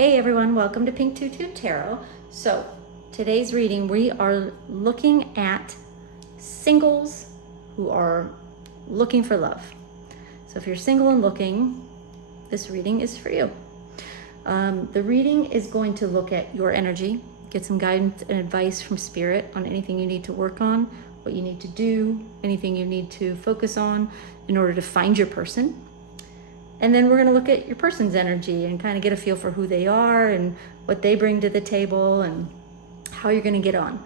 Hey everyone, welcome to Pink Tutu Tarot. So today's reading, we are looking at singles who are looking for love. So if you're single and looking, this reading is for you. The reading is going to look at your energy, get some guidance and advice from Spirit on anything you need to work on, what you need to do, anything you need to focus on in order to find your person. And then we're going to look at your person's energy and kind of get a feel for who they are and what they bring to the table and how you're going to get on.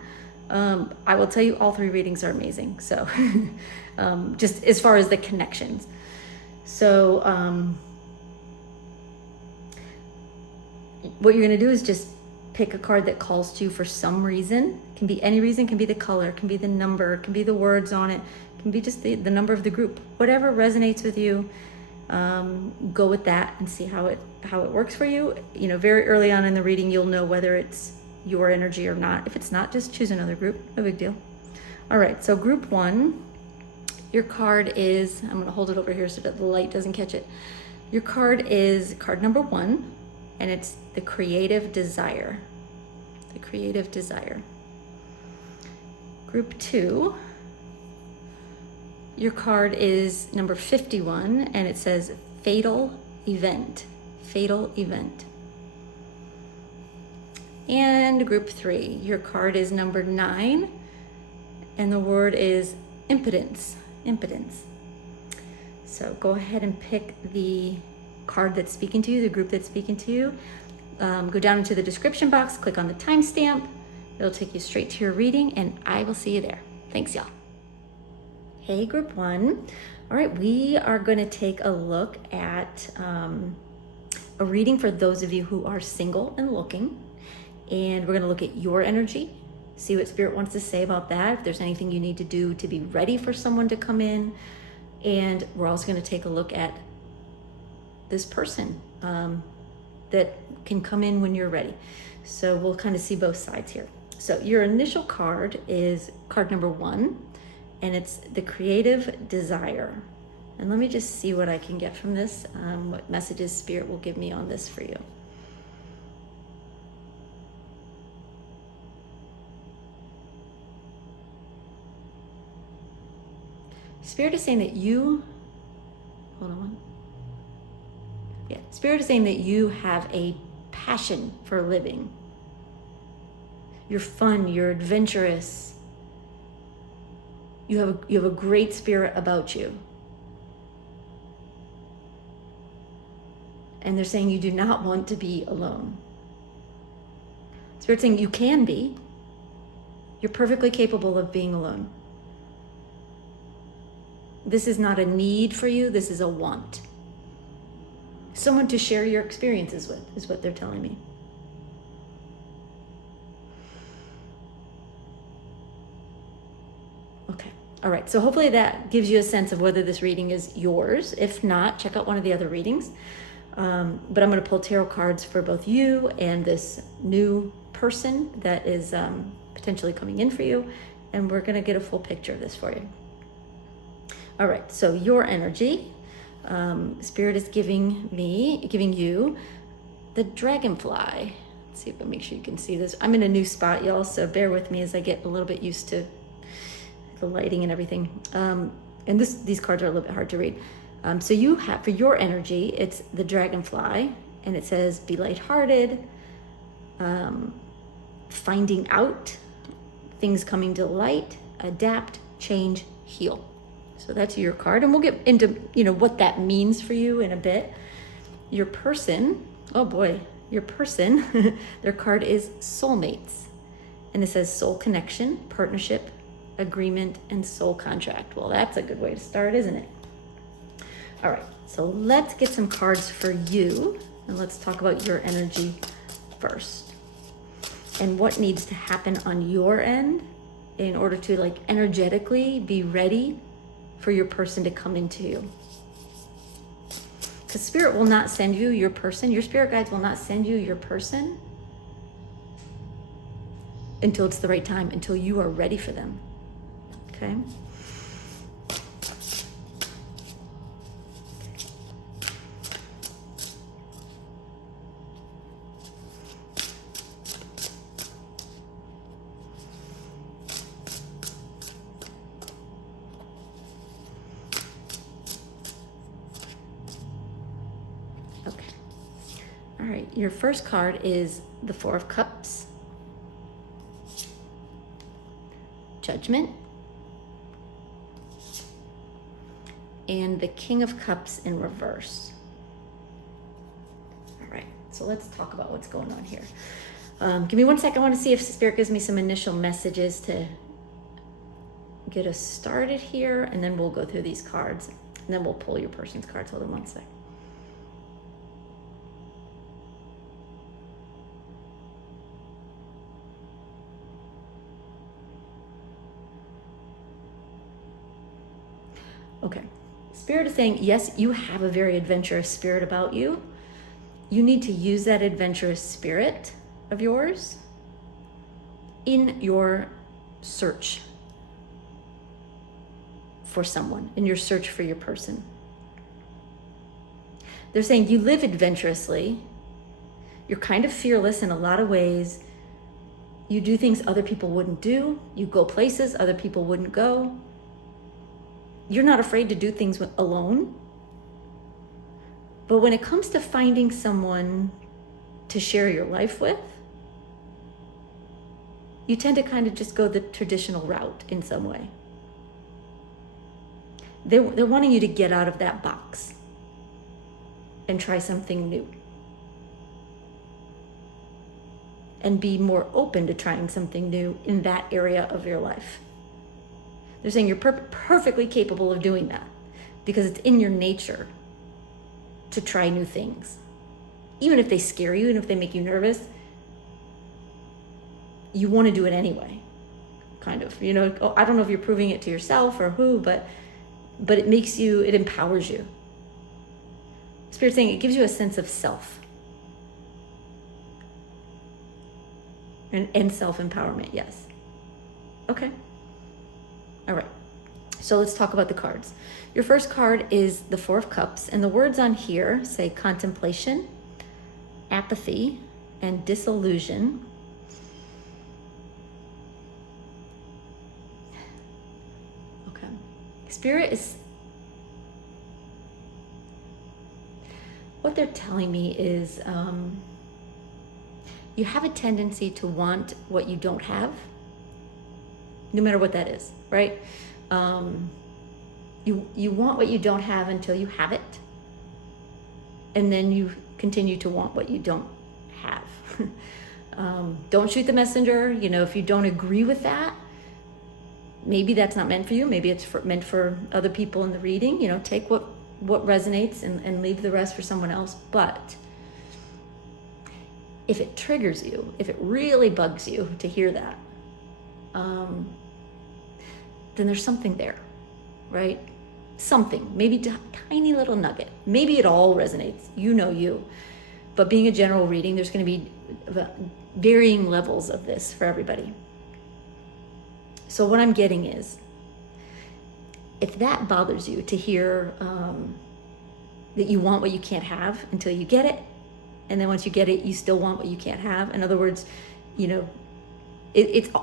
I will tell you all three readings are amazing. So just as far as the connections. So what you're going to do is just pick a card that calls to you for some reason. It can be any reason, it can be the color, it can be the number, it can be the words on it, it can be just the number of the group. Whatever resonates with you. Go with that and see how it works for you. You know, very early on in the reading, you'll know whether it's your energy or not. If it's not, just choose another group. No big deal. All right, so group one, your card is, I'm going to hold it over here so that the light doesn't catch it. Your card is card number 1, and it's the creative desire. The creative desire. Group 2, your card is number 51, and it says fatal event. Fatal event. And group 3, your card is number 9, and the word is impotence. Impotence. So go ahead and pick the card that's speaking to you, the group that's speaking to you. Go down into the description box, click on the timestamp. It'll take you straight to your reading, and I will see you there. Thanks, y'all. Hey, group 1. All right, we are going to take a look at a reading for those of you who are single and looking. And we're going to look at your energy, see what Spirit wants to say about that, if there's anything you need to do to be ready for someone to come in. And we're also going to take a look at this person that can come in when you're ready. So we'll kind of see both sides here. So your initial card is card number 1. And it's the creative desire. And let me just see what I can get from this, what messages Spirit will give me on this for you. Spirit is saying that you, hold on. Yeah, Spirit is saying that you have a passion for living. You're fun, you're adventurous. You have a great spirit about you. And they're saying you do not want to be alone. Spirit's saying you can be. You're perfectly capable of being alone. This is not a need for you, this is a want. Someone to share your experiences with is what they're telling me. Okay. All right. So hopefully that gives you a sense of whether this reading is yours. If not, check out one of the other readings. But I'm going to pull tarot cards for both you and this new person that is potentially coming in for you. And we're going to get a full picture of this for you. All right. So your energy, Spirit is giving you the dragonfly. Let's see if I make sure you can see this. I'm in a new spot, y'all. So bear with me as I get a little bit used to the lighting and everything. And these cards are a little bit hard to read. So you have, for your energy, it's the dragonfly, and it says, be lighthearted, finding out, things coming to light, adapt, change, heal. So that's your card. And we'll get into, what that means for you in a bit. Your person, oh boy, your person, their card is soulmates. And it says soul connection, partnership, agreement, and soul contract. Well, that's a good way to start, isn't it? All right, so let's get some cards for you, and let's talk about your energy first and what needs to happen on your end in order to energetically be ready for your person to come into you. Because Spirit will not send you your person, your spirit guides will not send you your person until it's the right time, until you are ready for them. Okay. All right, your first card is the Four of Cups, Judgment, and the King of Cups in reverse. All right, so let's talk about what's going on here. Give me 1 second. I want to see if Spirit gives me some initial messages to get us started here, and then we'll go through these cards, and then we'll pull your person's cards. Hold on 1 sec. Okay. Spirit is saying, yes, you have a very adventurous spirit about you. You need to use that adventurous spirit of yours in your search for someone, in your search for your person. They're saying you live adventurously. You're kind of fearless in a lot of ways. You do things other people wouldn't do. You go places other people wouldn't go. You're not afraid to do things alone. But when it comes to finding someone to share your life with, you tend to kind of just go the traditional route in some way. They're wanting you to get out of that box and try something new. And be more open to trying something new in that area of your life. They're saying you're perfectly capable of doing that because it's in your nature to try new things. Even if they scare you and if they make you nervous, you want to do it anyway, kind of. You know, I don't know if you're proving it to yourself or who, but it makes you, it empowers you. Spirit's saying it gives you a sense of self and self-empowerment, yes. Okay. All right, so let's talk about the cards. Your first card is the Four of Cups, and the words on here say contemplation, apathy, and disillusion. Okay, Spirit is, what they're telling me is you have a tendency to want what you don't have, no matter what that is, right? You want what you don't have until you have it. And then you continue to want what you don't have. Don't shoot the messenger. You know, if you don't agree with that, maybe that's not meant for you. Maybe it's meant for other people in the reading. You know, take what resonates and leave the rest for someone else. But if it triggers you, if it really bugs you to hear that, then there's something there, right? Something, maybe a tiny little nugget. Maybe it all resonates, you. But being a general reading, there's going to be varying levels of this for everybody. So what I'm getting is, if that bothers you to hear that you want what you can't have until you get it, and then once you get it, you still want what you can't have. In other words, you know,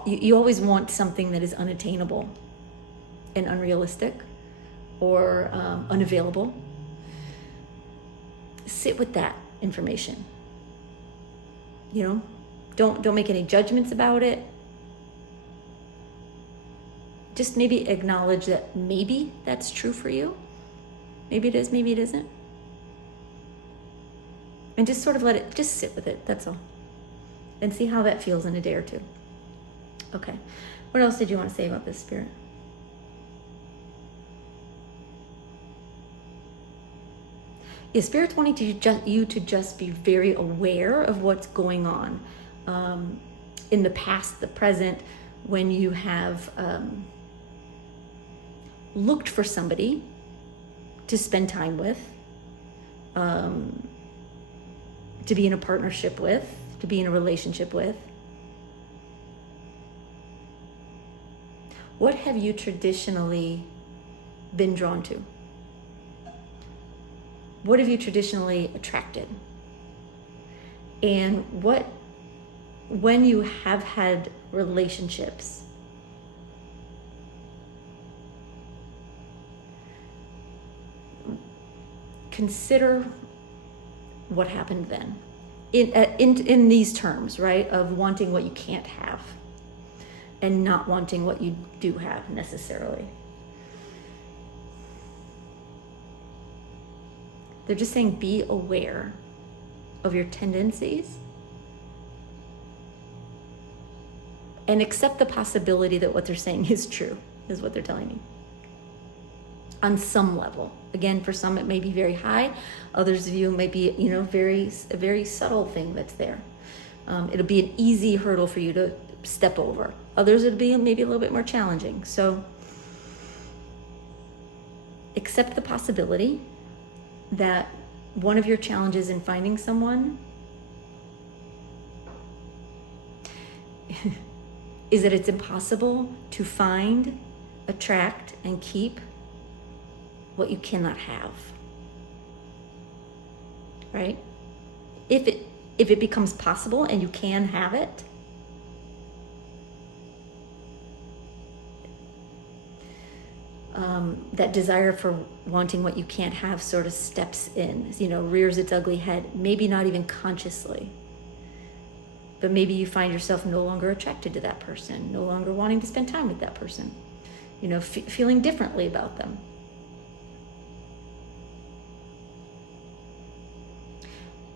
you always want something that is unattainable and unrealistic or unavailable. Sit with that information. You know, don't make any judgments about it. Just maybe acknowledge that maybe that's true for you. Maybe it is, maybe it isn't. And just sort of let it, just sit with it, that's all. And see how that feels in a day or two. Okay, what else did you want to say about this, Spirit? Yeah, Spirit's wanting you to just be very aware of what's going on in the past, the present, when you have looked for somebody to spend time with, to be in a partnership with, to be in a relationship with. What have you traditionally been drawn to? What have you traditionally attracted? And when you have had relationships, consider what happened then. in these terms, right, of wanting what you can't have and not wanting what you do have necessarily. They're just saying be aware of your tendencies and accept the possibility that what they're saying is true, is what they're telling me. On some level. Again, for some it may be very high. Others of you it might be, a very subtle thing that's there. It'll be an easy hurdle for you to step over. Others it'll be maybe a little bit more challenging. So accept the possibility that one of your challenges in finding someone is that it's impossible to find, attract, and keep what you cannot have. Right? If it becomes possible and you can have it, that desire for wanting what you can't have sort of steps in, rears its ugly head, maybe not even consciously. But maybe you find yourself no longer attracted to that person, no longer wanting to spend time with that person, feeling differently about them.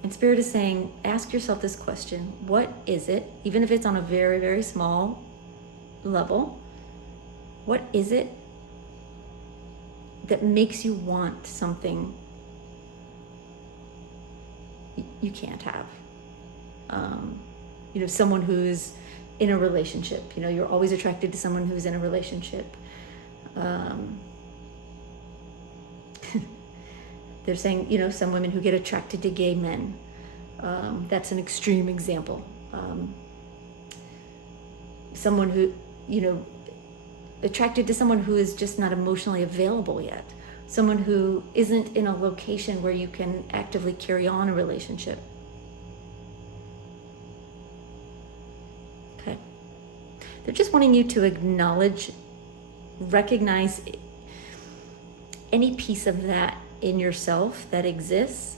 And Spirit is saying, ask yourself this question: what is it, even if it's on a very, very small level, what is it that makes you want something you can't have? Someone who's in a relationship, you're always attracted to someone who's in a relationship. They're saying, some women who get attracted to gay men. That's an extreme example. Someone who, attracted to someone who is just not emotionally available yet. Someone who isn't in a location where you can actively carry on a relationship. Okay. They're just wanting you to acknowledge, recognize any piece of that in yourself that exists,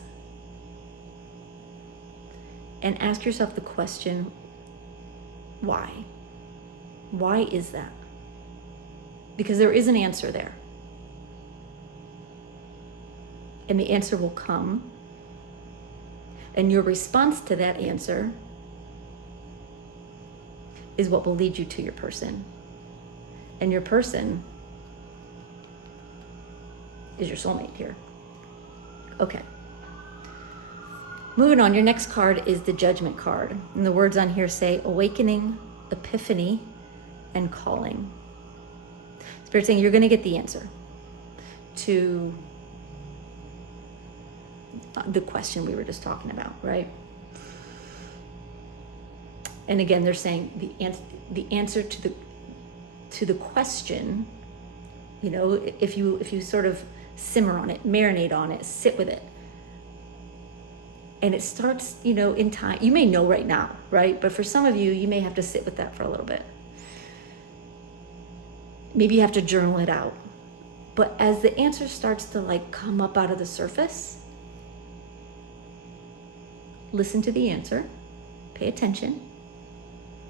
and ask yourself the question, why? Why is that? Because there is an answer there. And the answer will come. And your response to that answer is what will lead you to your person. And your person is your soulmate here. Okay. Moving on, your next card is the Judgment card. And the words on here say awakening, epiphany, and calling. Spirit saying you're going to get the answer to the question we were just talking about, right? And again, they're saying the answer to the question, if you sort of simmer on it, marinate on it, sit with it, and it starts, in time. You may know right now, right? But for some of you, you may have to sit with that for a little bit. Maybe you have to journal it out. But as the answer starts to come up out of the surface, listen to the answer, pay attention,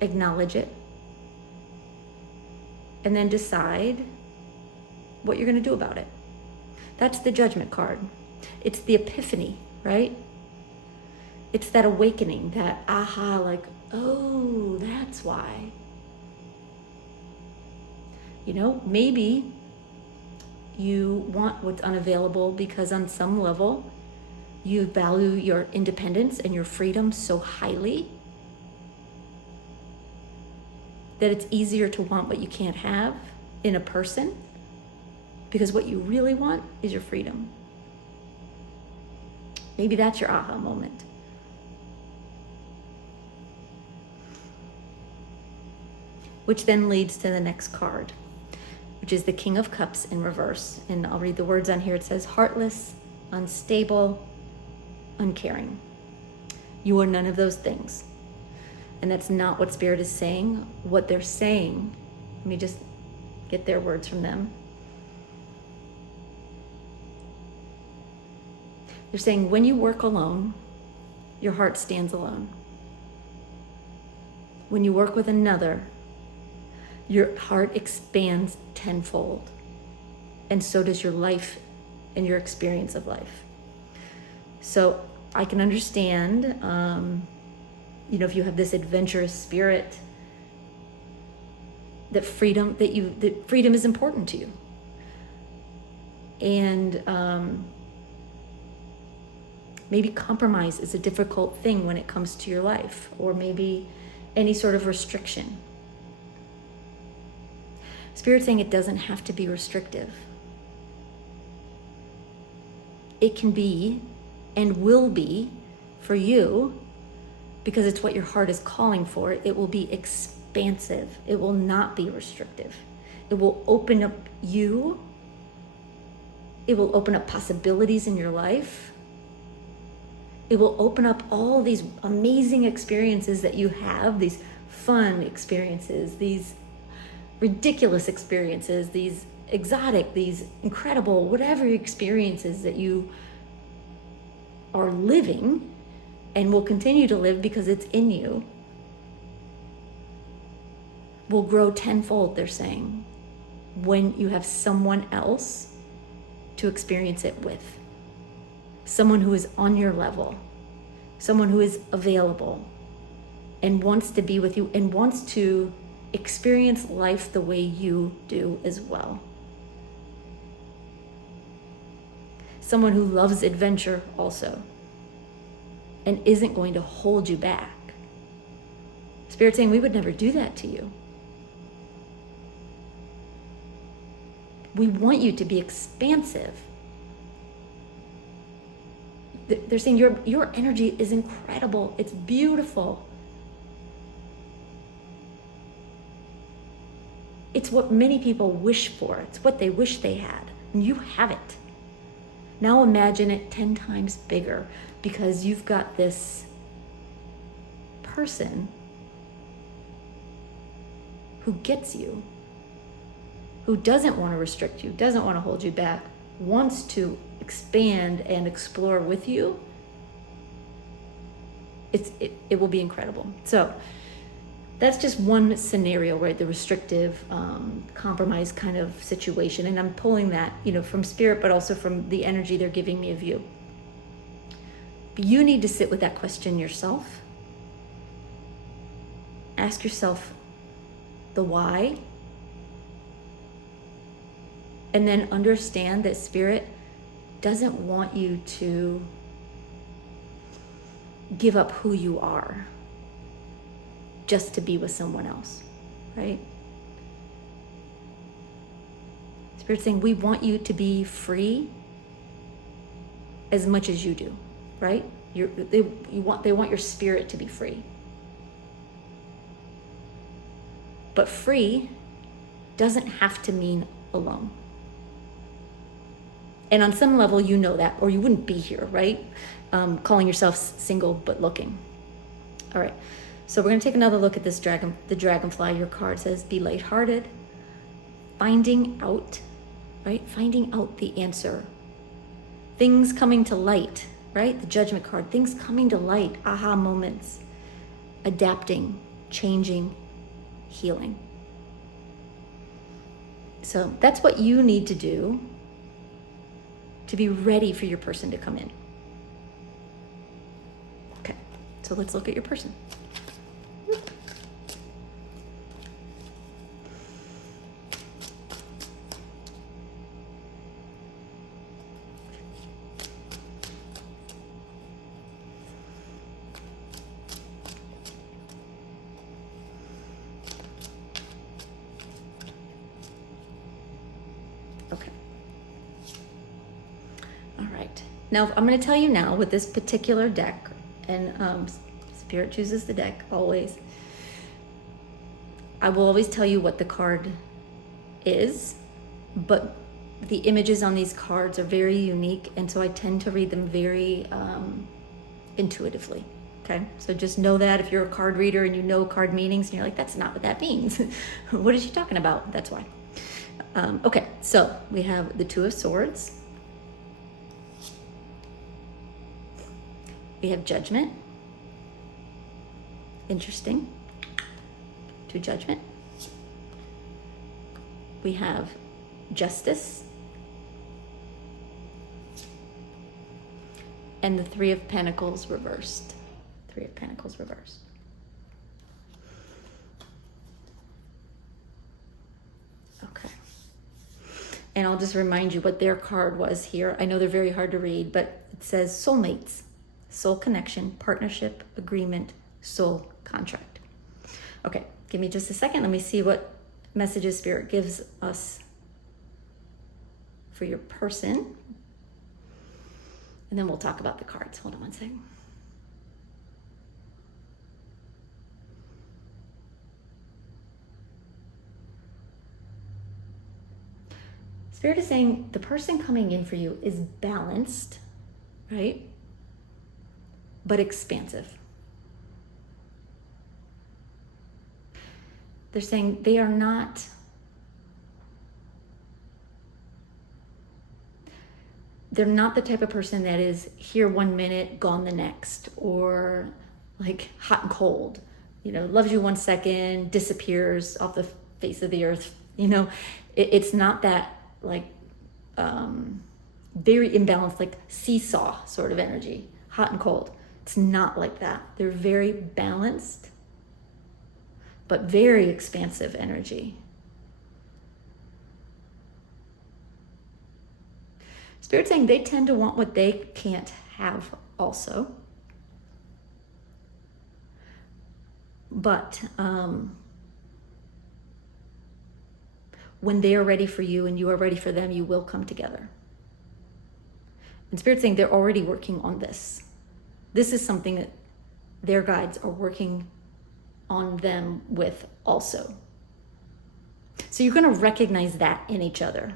acknowledge it, and then decide what you're going to do about it. That's the Judgment card. It's the epiphany, right? It's that awakening, that aha, oh, that's why. Maybe you want what's unavailable because on some level you value your independence and your freedom so highly that it's easier to want what you can't have in a person, because what you really want is your freedom. Maybe that's your aha moment. Which then leads to the next card, which is the King of Cups in reverse. And I'll read the words on here. It says, heartless, unstable, uncaring. You are none of those things. And that's not what Spirit is saying. What they're saying, let me just get their words from them. They're saying when you work alone, your heart stands alone. When you work with another, your heart expands tenfold. And so does your life and your experience of life. So I can understand, if you have this adventurous spirit, that freedom is important to you. And maybe compromise is a difficult thing when it comes to your life, or maybe any sort of restriction. Spirit's saying it doesn't have to be restrictive. It can be and will be for you, because it's what your heart is calling for. It will be expansive. It will not be restrictive. It will open up you. It will open up possibilities in your life. It will open up all these amazing experiences that you have, these fun experiences, these ridiculous experiences, these exotic, these incredible, whatever experiences that you are living and will continue to live because it's in you, will grow tenfold, they're saying, when you have someone else to experience it with. Someone who is on your level, someone who is available and wants to be with you and wants to experience life the way you do as well. Someone who loves adventure also and isn't going to hold you back. Spirit's saying we would never do that to you. We want you to be expansive. They're saying your energy is incredible. It's beautiful. It's what many people wish for. It's what they wish they had. And you have it. Now imagine it 10 times bigger, because you've got this person who gets you, who doesn't want to restrict you, doesn't want to hold you back, wants to expand and explore with you. It will be incredible. So that's just one scenario, right? The restrictive, compromise kind of situation. And I'm pulling that, from Spirit, but also from the energy they're giving me of you. But you need to sit with that question yourself. Ask yourself the why. And then understand that Spirit doesn't want you to give up who you are just to be with someone else, right? Spirit's saying we want you to be free as much as you do, right? They want your spirit to be free. But free doesn't have to mean alone. And on some level, you know that, or you wouldn't be here, right? Calling yourself single but looking. All right. So we're going to take another look at this the dragonfly. Your card says, be lighthearted, finding out, right? Finding out the answer. Things coming to light, right? The judgment card, things coming to light, aha moments, adapting, changing, healing. So that's what you need to do to be ready for your person to come in. Okay, so let's look at your person. Okay. All right. Now, I'm going to tell you now with this particular deck, and Spirit chooses the deck always. I will always tell you what the card is, but the images on these cards are very unique, and so I tend to read them very intuitively. Okay, so just know that if you're a card reader and you know card meanings and you're like, that's not what that means. What is she talking about? That's why. Okay, so we have the Two of Swords. We have Judgment. interesting, to Judgment. We have Justice, and the Three of Pentacles reversed. Three of Pentacles reversed. Okay. And I'll just remind you what their card was here. I know they're very hard to read, but it says soulmates, soul connection, partnership, agreement, soul contract. Okay, give me just a second. Let me see what messages Spirit gives us for your person. And then we'll talk about the cards. Hold on one second. Spirit is saying the person coming in for you is balanced, right? But expansive. They're saying they are not the type of person that is here 1 minute, gone the next, or like hot and cold, loves you 1 second, disappears off the face of the earth. It's not that like very imbalanced, like seesaw sort of energy, hot and cold. It's not like that. They're very balanced, but very expansive energy. Spirit's saying they tend to want what they can't have also. But when they are ready for you and you are ready for them, you will come together. And Spirit's saying they're already working on this. This is something that their guides are working on them with also. So you're going to recognize that in each other.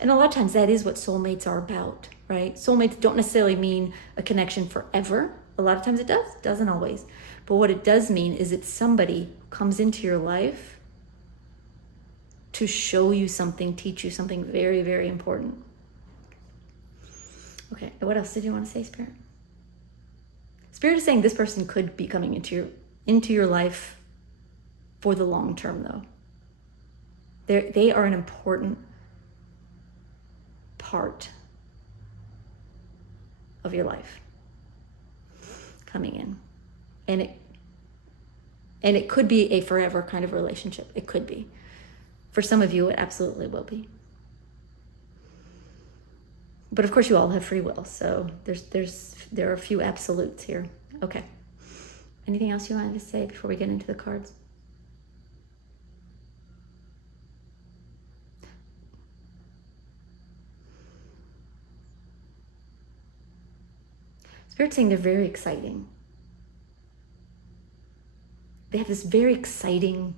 And a lot of times that is what soulmates are about, right? Soulmates don't necessarily mean a connection forever. A lot of times it does, doesn't always. But what it does mean is it's somebody who comes into your life to show you something, teach you something very, very important. Okay, what else did you want to say, Spirit? Spirit is saying this person could be coming into your life for the long term, though. They are an important part of your life coming in. And it could be a forever kind of relationship. It could be. For some of you, it absolutely will be. But of course, you all have free will, so there are a few absolutes here. Okay. Anything else you wanted to say before we get into the cards? Spirit's saying they're very exciting. They have this very exciting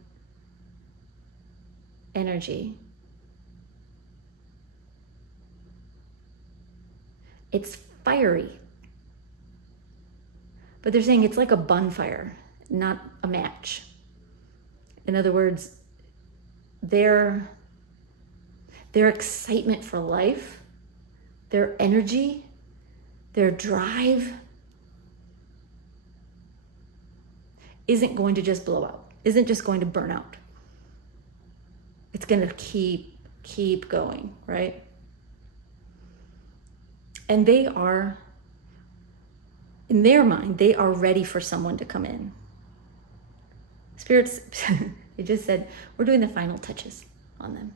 energy. It's fiery. But they're saying it's like a bonfire, not a match. In other words, their excitement for life, their energy, their drive isn't going to just blow out, isn't just going to burn out. It's going to keep going, right? And they are, in their mind, they are ready for someone to come in. Spirits, they just said, we're doing the final touches on them.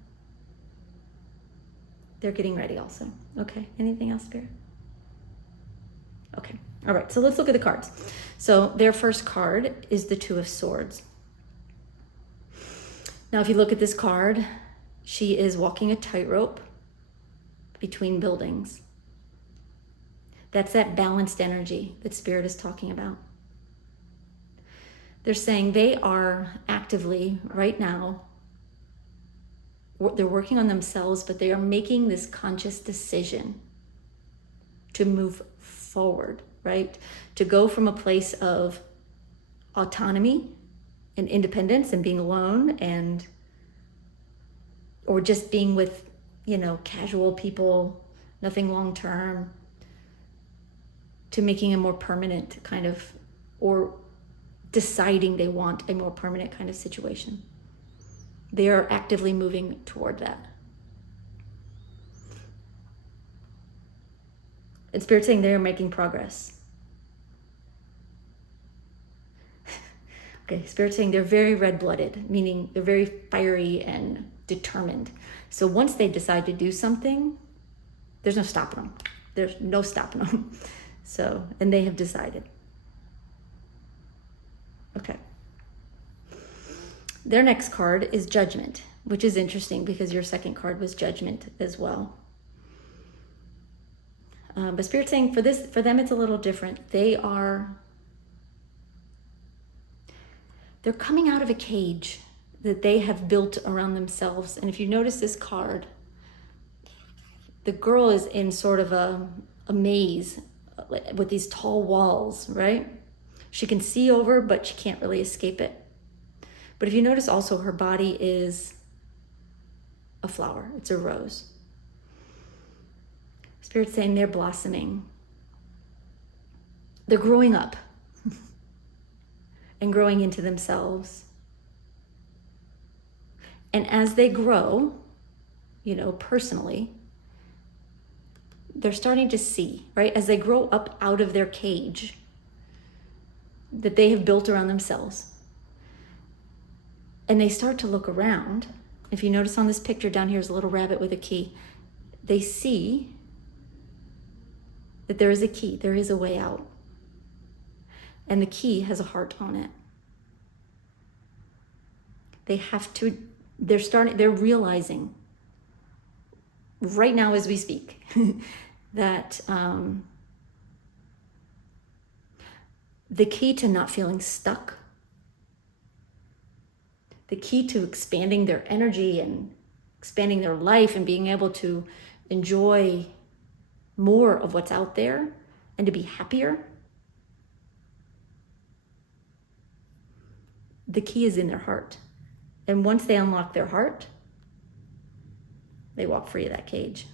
They're getting ready also. Okay, anything else, Spirit? Okay, all right, so let's look at the cards. So their first card is the Two of Swords. Now, if you look at this card, she is walking a tightrope between buildings. That's that balanced energy that Spirit is talking about. They're saying they are actively, right now, they're working on themselves, but they are making this conscious decision to move forward, right? To go from a place of autonomy and independence and being alone or just being with, casual people, nothing long term, to making a more permanent kind of, or deciding they want a more permanent kind of situation. They are actively moving toward that. And Spirit's saying they are making progress. Okay, Spirit's saying they're very red-blooded, meaning they're very fiery and determined. So once they decide to do something, there's no stopping them. There's no stopping them. So, and they have decided. Okay. Their next card is Judgment, which is interesting because your second card was Judgment as well. But Spirit's saying for them, it's a little different. They're coming out of a cage that they have built around themselves. And if you notice this card, the girl is in sort of a maze with these tall walls, right? She can see over, but she can't really escape it. But if you notice also, her body is a flower. It's a rose. Spirit's saying they're blossoming. They're growing up and growing into themselves. And as they grow, personally, they're starting to see, right? As they grow up out of their cage that they have built around themselves. And they start to look around. If you notice on this picture down here is a little rabbit with a key. They see that there is a key, there is a way out. And the key has a heart on it. They're realizing right now as we speak that the key to not feeling stuck, the key to expanding their energy and expanding their life and being able to enjoy more of what's out there and to be happier, the key is in their heart. And once they unlock their heart, they walk free of that cage.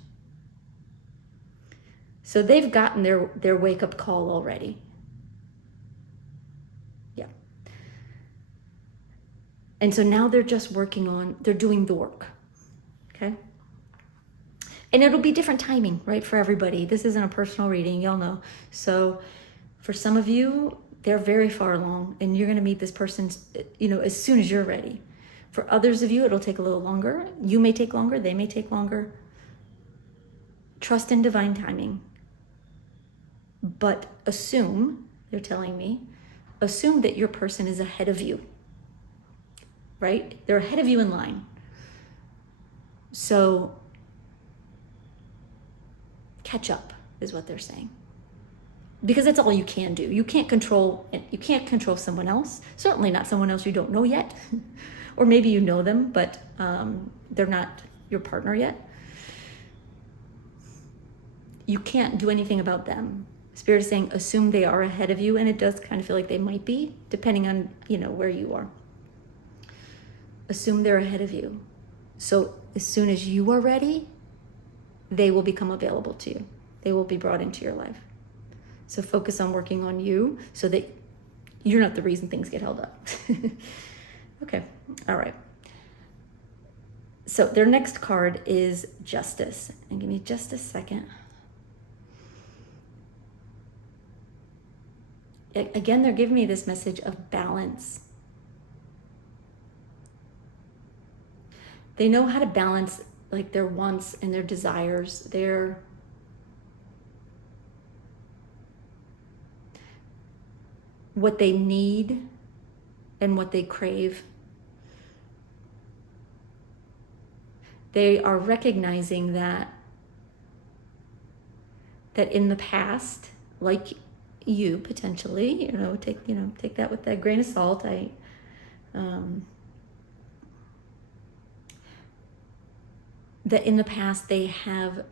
So they've gotten their wake-up call already. Yeah. And so now they're just they're doing the work. Okay? And it'll be different timing, right, for everybody. This isn't a personal reading, y'all know. So for some of you, they're very far along and you're going to meet this person, as soon as you're ready. For others of you, it'll take a little longer. You may take longer, they may take longer. Trust in divine timing. But they're telling me, assume that your person is ahead of you, right? They're ahead of you in line. So catch up is what they're saying. Because that's all you can do. You can't control someone else. Certainly not someone else you don't know yet. Or maybe you know them, but they're not your partner yet. You can't do anything about them. Spirit is saying, assume they are ahead of you, and it does kind of feel like they might be, depending on, where you are. Assume they're ahead of you. So as soon as you are ready, they will become available to you. They will be brought into your life. So focus on working on you so that you're not the reason things get held up. Okay, all right. So their next card is Justice. And give me just a second. Again, they're giving me this message of balance. They know how to balance like their wants and their desires, what they need and what they crave. They are recognizing that in the past, like you potentially, take that with a grain of salt. That in the past they have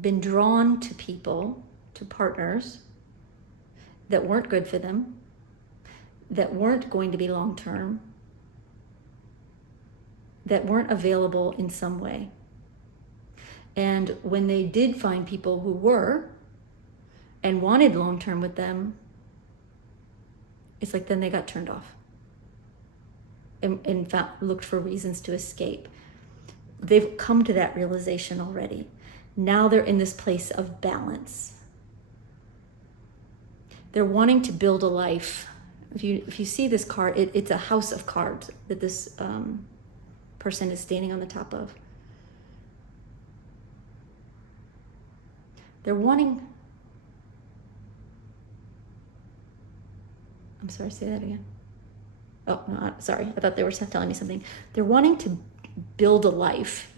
been drawn to people, to partners that weren't good for them, that weren't going to be long-term, that weren't available in some way. And when they did find people who were and wanted long-term with them, It's like then they got turned off and looked for reasons to escape. They've come to that realization already. Now they're in this place of balance. They're wanting to build a life. If you see this card, it's a house of cards that this person is standing on the top of. They're wanting... I'm sorry, say that again. Oh, no, sorry. I thought they were telling me something. They're wanting to build a life,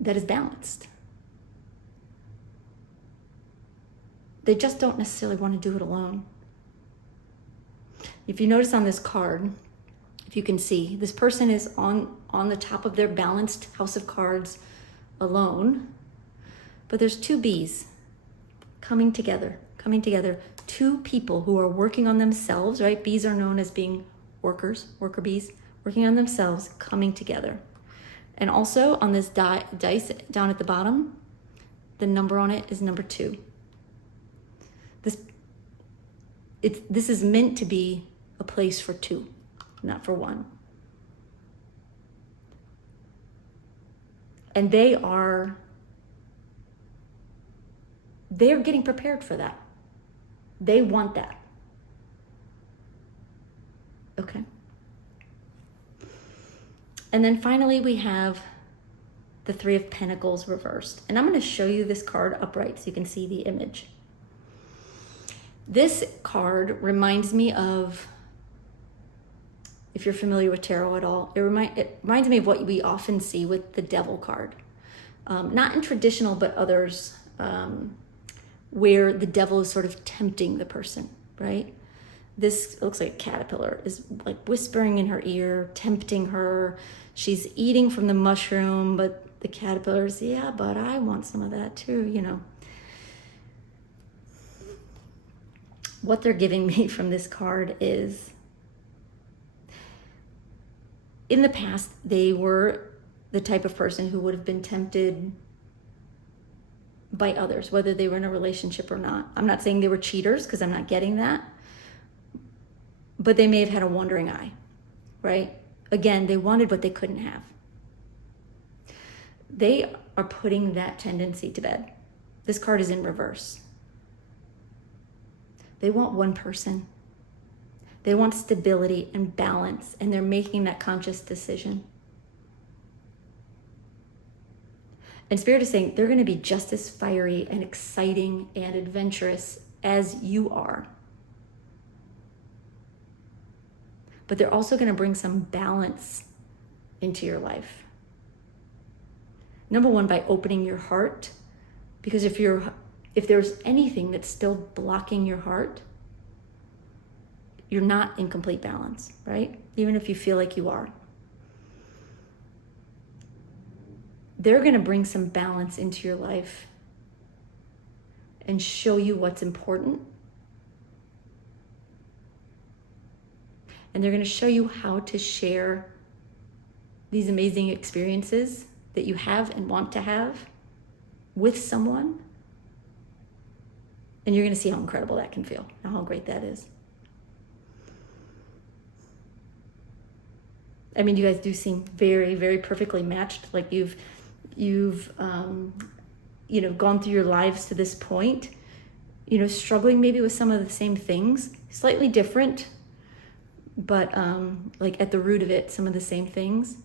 that is balanced. They just don't necessarily want to do it alone. If you notice on this card, if you can see, this person is on the top of their balanced house of cards alone, but there's two bees coming together. Two people who are working on themselves, right? Bees are known as being worker bees, working on themselves, coming together. And also on this dice down at the bottom, the number on it is number 2. This is meant to be a place for 2, not for 1. And they're getting prepared for that. They want that. Okay. And then finally we have the 3 of Pentacles reversed. And I'm going to show you this card upright so you can see the image. This card reminds me of, if you're familiar with tarot at all, it reminds me of what we often see with the Devil card. Not in traditional, but others, where the devil is sort of tempting the person, right? This looks like a caterpillar is like whispering in her ear, tempting her. She's eating from the mushroom, but the caterpillar's, yeah, but I want some of that too, What they're giving me from this card is, in the past, they were the type of person who would have been tempted by others, whether they were in a relationship or not. I'm not saying they were cheaters, because I'm not getting that. But they may have had a wandering eye, right? Again, they wanted what they couldn't have. They are putting that tendency to bed. This card is in reverse. They want one person. They want stability and balance, and they're making that conscious decision. And Spirit is saying they're going to be just as fiery and exciting and adventurous as you are. But they're also going to bring some balance into your life. Number one, by opening your heart. Because if there's anything that's still blocking your heart, you're not in complete balance, right? Even if you feel like you are. They're going to bring some balance into your life and show you what's important. And they're going to show you how to share these amazing experiences that you have and want to have with someone. And you're going to see how incredible that can feel and how great that is. I mean, you guys do seem very, very perfectly matched. Like you've gone through your lives to this point, struggling maybe with some of the same things, slightly different, but like at the root of it, some of the same things.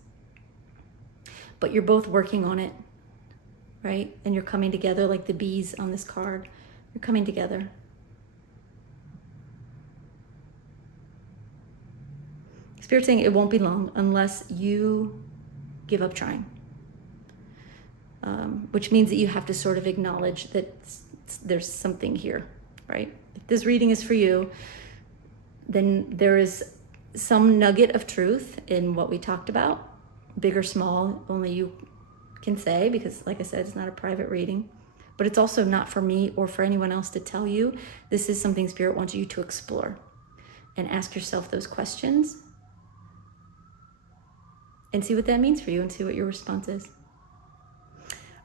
But you're both working on it, right? And you're coming together like the bees on this card. You're coming together. Spirit's saying it won't be long unless you give up trying. Which means that you have to sort of acknowledge that there's something here, right? If this reading is for you, then there is some nugget of truth in what we talked about, big or small, only you can say, because like I said, it's not a private reading, but it's also not for me or for anyone else to tell you. This is something Spirit wants you to explore and ask yourself those questions and see what that means for you and see what your response is.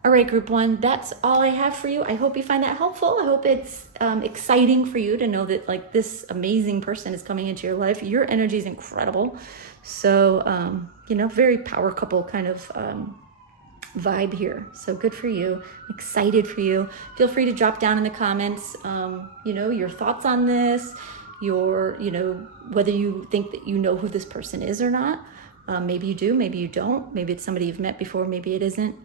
All right, group one, that's all I have for you. I hope you find that helpful. I hope it's exciting for you to know that like this amazing person is coming into your life. Your energy is incredible. So, you know, very power couple kind of vibe here. So good for you. I'm excited for you. Feel free to drop down in the comments, you know, your thoughts on this, your, you know, whether you think that you know who this person is or not. Maybe you do, maybe you don't. Maybe it's somebody you've met before, maybe it isn't.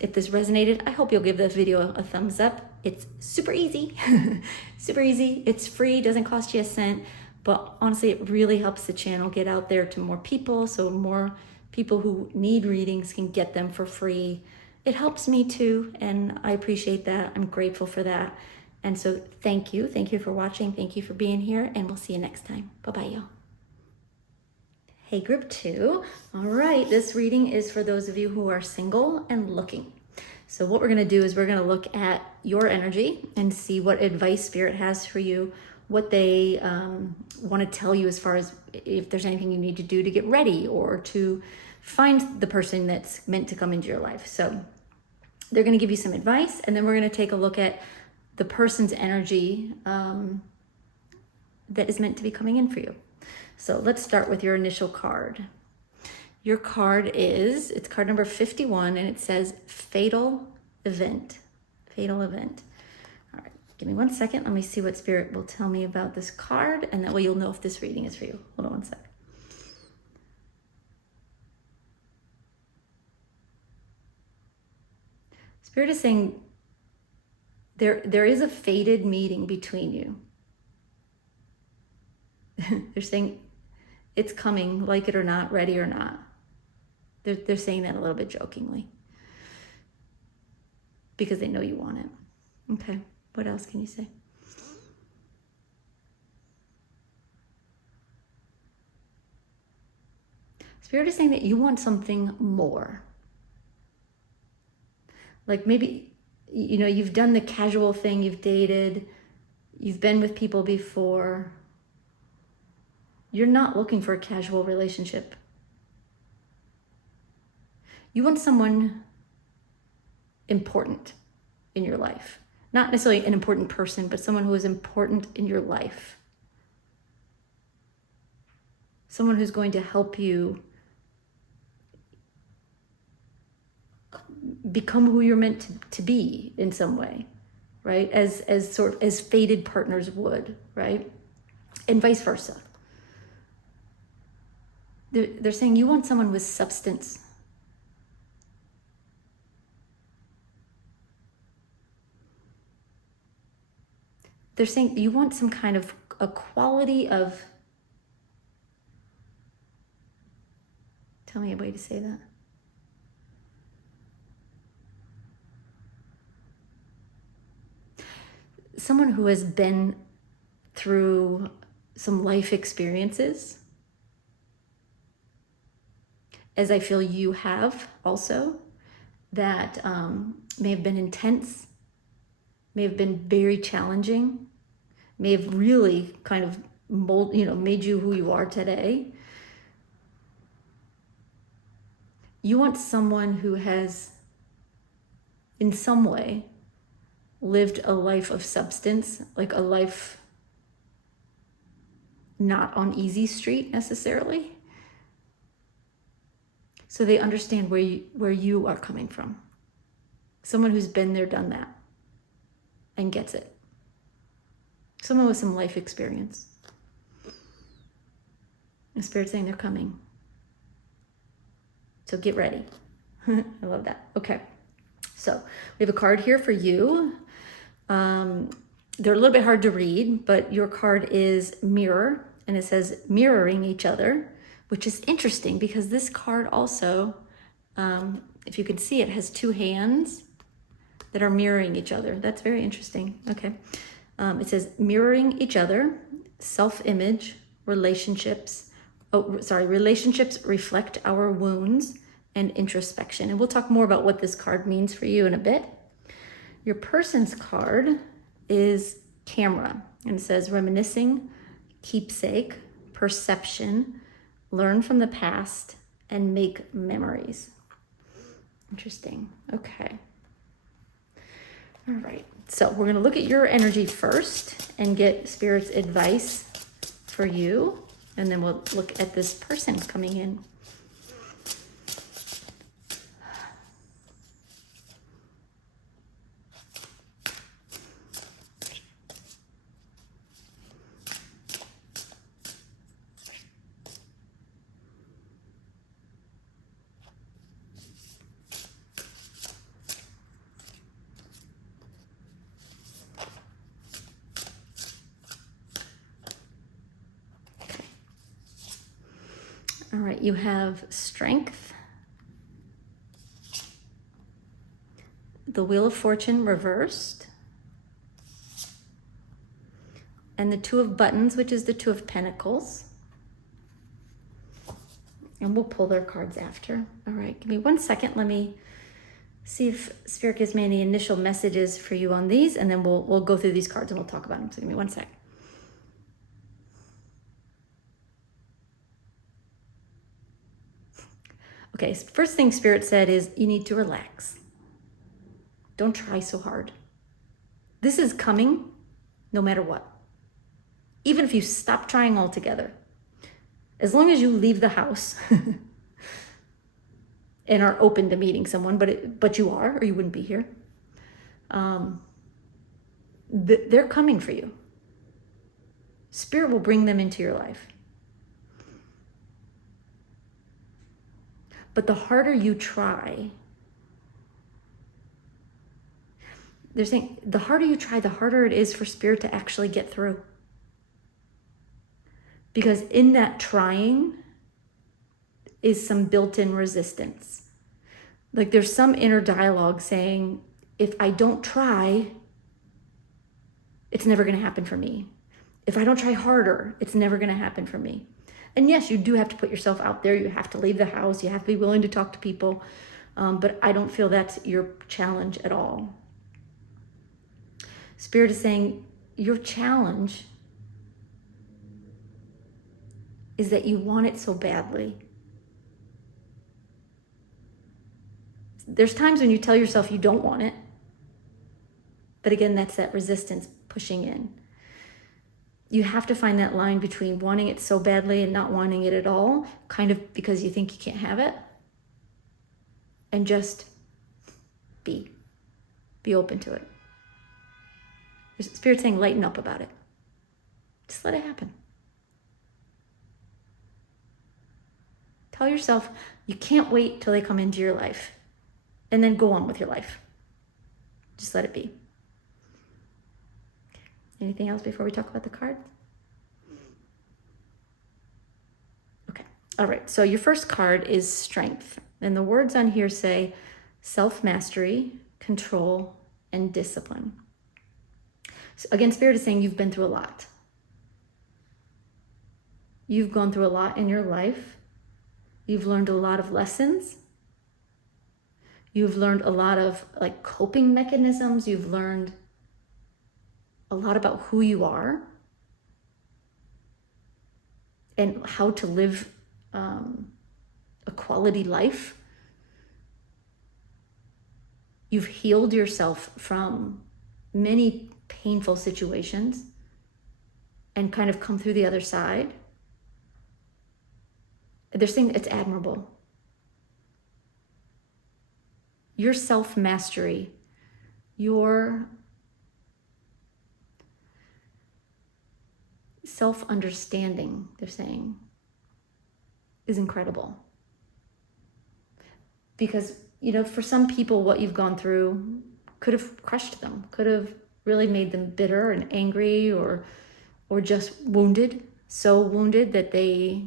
If this resonated, I hope you'll give this video a thumbs up. It's super easy, super easy. It's free, doesn't cost you a cent, but honestly, it really helps the channel get out there to more people, so more people who need readings can get them for free. It helps me too, and I appreciate that. I'm grateful for that. And so thank you. Thank you for watching. Thank you for being here, and we'll see you next time. Bye-bye, y'all. Hey, group two. All right, this reading is for those of you who are single and looking. So what we're gonna do is we're gonna look at your energy and see what advice Spirit has for you, what they wanna tell you as far as if there's anything you need to do to get ready or to find the person that's meant to come into your life. So they're gonna give you some advice, and then we're gonna take a look at the person's energy that is meant to be coming in for you. So let's start with your initial card. Your card it's card number 51, and it says Fatal Event. Fatal Event. All right, give me 1 second. Let me see what Spirit will tell me about this card, and that way you'll know if this reading is for you. Hold on 1 second. Spirit is saying there is a fated meeting between you. They're saying it's coming, like it or not, ready or not. They're saying that a little bit jokingly because they know you want it. Okay, what else can you say? Spirit is saying that you want something more. Like maybe, you know, you've done the casual thing, you've dated, you've been with people before. You're not looking for a casual relationship. You want someone important in your life. Not necessarily an important person, but someone who is important in your life. Someone who's going to help you become who you're meant to be in some way, right? As fated partners would, right? And vice versa. They're saying you want someone with substance. They're saying you want some kind of a quality of, tell me a way to say that. Someone who has been through some life experiences, as I feel you have also, that may have been intense, may have been very challenging, may have really kind of made you who you are today. You want someone who has, in some way, lived a life of substance, like a life not on easy street necessarily. So they understand where you are coming from. Someone who's been there, done that, and gets it. Someone with some life experience. The Spirit's saying they're coming. So get ready. I love that. Okay. So we have a card here for you. They're a little bit hard to read, but your card is Mirror, and it says mirroring each other, which is interesting because this card also, if you can see it, has two hands that are mirroring each other. That's very interesting. Okay. It says mirroring each other, self-image, relationships. Relationships reflect our wounds, and introspection. And we'll talk more about what this card means for you in a bit. Your person's card is Camera, and it says reminiscing, keepsake, perception, learn from the past, and make memories. Interesting. Okay. All right. So we're going to look at your energy first and get Spirit's advice for you. And then we'll look at this person coming in. All right, you have Strength, the Wheel of Fortune reversed, and the Two of Buttons, which is the Two of Pentacles. And we'll pull their cards after. All right, give me 1 second. Let me see if Spirit gives me any initial messages for you on these, and then we'll go through these cards and we'll talk about them. So give me 1 sec. Okay, first thing Spirit said is you need to relax. Don't try so hard. This is coming no matter what. Even if you stop trying altogether. As long as you leave the house and are open to meeting someone, but you are, or you wouldn't be here. They're coming for you. Spirit will bring them into your life. But the harder you try, they're saying the harder you try, the harder it is for Spirit to actually get through. Because in that trying is some built-in resistance. Like there's some inner dialogue saying, if I don't try, it's never going to happen for me. If I don't try harder, it's never going to happen for me. And yes, you do have to put yourself out there. You have to leave the house. You have to be willing to talk to people. But I don't feel that's your challenge at all. Spirit is saying your challenge is that you want it so badly. There's times when you tell yourself you don't want it. But again, that's that resistance pushing in. You have to find that line between wanting it so badly and not wanting it at all, kind of because you think you can't have it. And just be open to it. Spirit's saying lighten up about it. Just let it happen. Tell yourself you can't wait till they come into your life and then go on with your life. Just let it be. Anything else before we talk about the cards? Okay. All right. So your first card is Strength. And the words on here say self-mastery, control, and discipline. So again, Spirit is saying you've been through a lot. You've gone through a lot in your life. You've learned a lot of lessons. You've learned a lot of coping mechanisms. You've learned a lot about who you are and how to live a quality life. You've healed yourself from many painful situations and kind of come through the other side. They're saying it's admirable. Your self-mastery, your self-understanding, they're saying, is incredible. Because, for some people, what you've gone through could have crushed them, could have really made them bitter and angry or just wounded, so wounded that they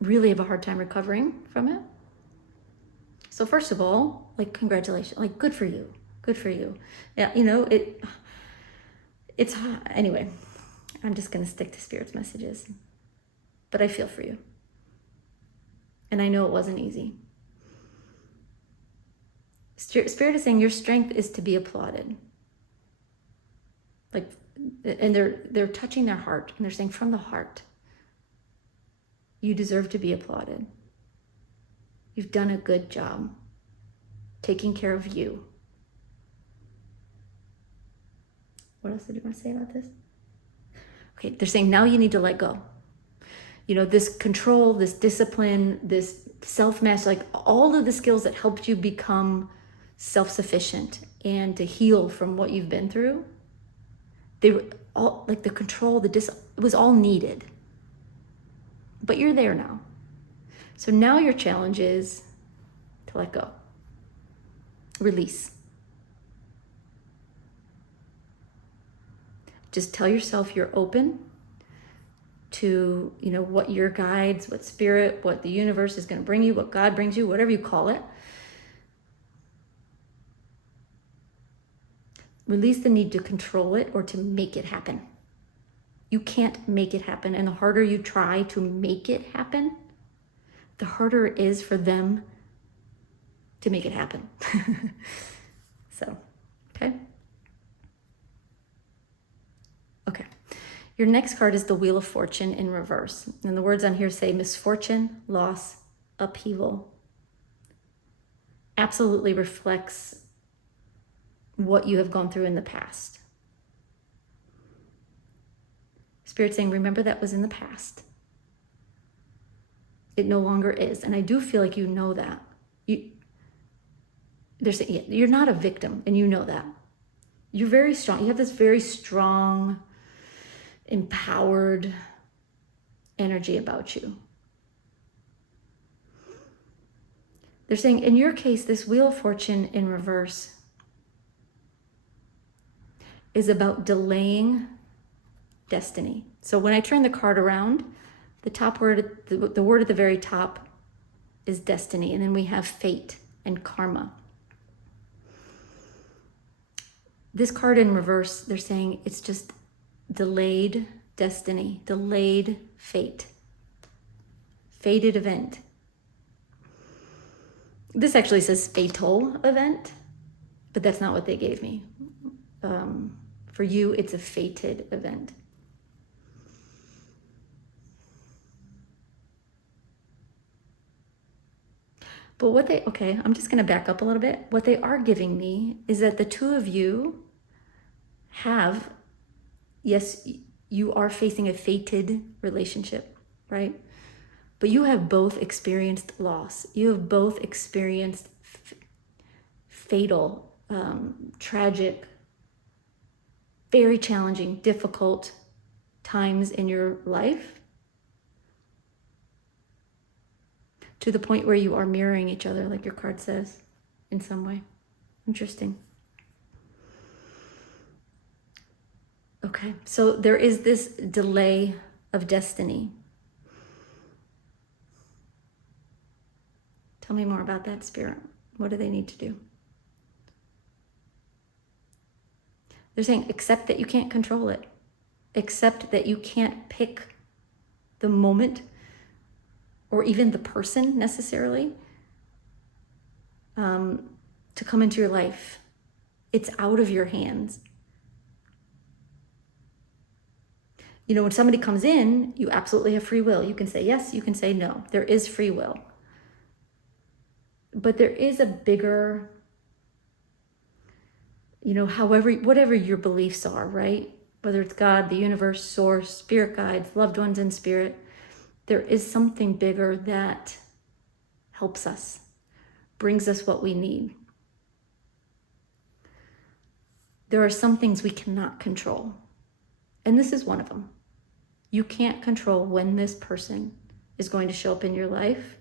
really have a hard time recovering from it. So first of all, congratulations, good for you. Good for you. Yeah, it's anyway, I'm just going to stick to Spirit's messages. But I feel for you. And I know it wasn't easy. Spirit is saying your strength is to be applauded. And they're touching their heart, and they're saying from the heart. You deserve to be applauded. You've done a good job taking care of you. What else did you want to say about this? Okay, they're saying now you need to let go. You know, this control, this discipline, this self-mastery, like all of the skills that helped you become self-sufficient and to heal from what you've been through, they were all like the control, it was all needed. But you're there now. So now your challenge is to let go. Release. Just tell yourself you're open to, you know, what your guides, what spirit, what the universe is going to bring you, what God brings you, whatever you call it. Release the need to control it or to make it happen. You can't make it happen. And the harder you try to make it happen, the harder it is for them to make it happen. So, okay. Okay. Your next card is the Wheel of Fortune in reverse. And the words on here say misfortune, loss, upheaval. Absolutely reflects what you have gone through in the past. Spirit saying, remember that was in the past. It no longer is. And I do feel like you know that. They're saying, you're not a victim, and you know that. You're very strong. You have this very strong, empowered energy about you. They're saying, in your case, this Wheel of Fortune in reverse is about delaying destiny. So when I turn the card around, the top word, the word at the very top is destiny. And then we have fate and karma. This card in reverse, they're saying it's just delayed destiny, delayed fate, fated event. This actually says fatal event, but that's not what they gave me. For you, it's a fated event. But okay, I'm just going to back up a little bit. What they are giving me is that the two of you have, yes, you are facing a fated relationship, right? But you have both experienced loss. You have both experienced fatal, tragic, very challenging, difficult times in your life, to the point where you are mirroring each other, like your card says, in some way. Interesting. Okay, so there is this delay of destiny. Tell me more about that, Spirit. What do they need to do? They're saying, accept that you can't control it. Accept that you can't pick the moment or even the person necessarily to come into your life. It's out of your hands. You know, when somebody comes in, you absolutely have free will. You can say yes, you can say no. There is free will. But there is a bigger, you know, whatever your beliefs are, right? Whether it's God, the universe, source, spirit guides, loved ones in spirit, there is something bigger that helps us, brings us what we need. There are some things we cannot control. And this is one of them. You can't control when this person is going to show up in your life.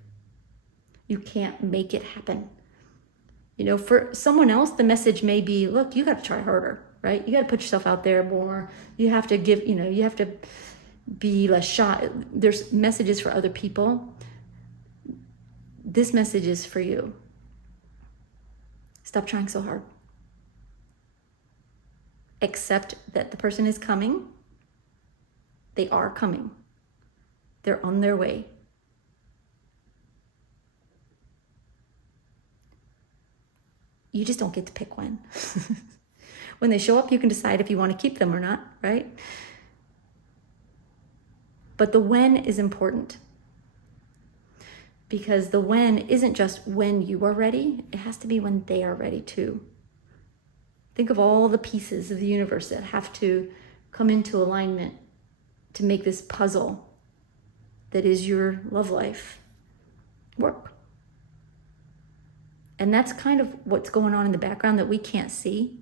You can't make it happen. You know, for someone else, the message may be, look, you got to try harder, right? You got to put yourself out there more. You have to give, you know, you have to be less shy. There's messages for other people. This message is for you. Stop trying so hard. Accept that the person is coming. They are coming. They're on their way. You just don't get to pick when. When they show up, you can decide if you want to keep them or not, right? But the when is important. Because the when isn't just when you are ready, it has to be when they are ready too. Think of all the pieces of the universe that have to come into alignment to make this puzzle that is your love life work. And that's kind of what's going on in the background that we can't see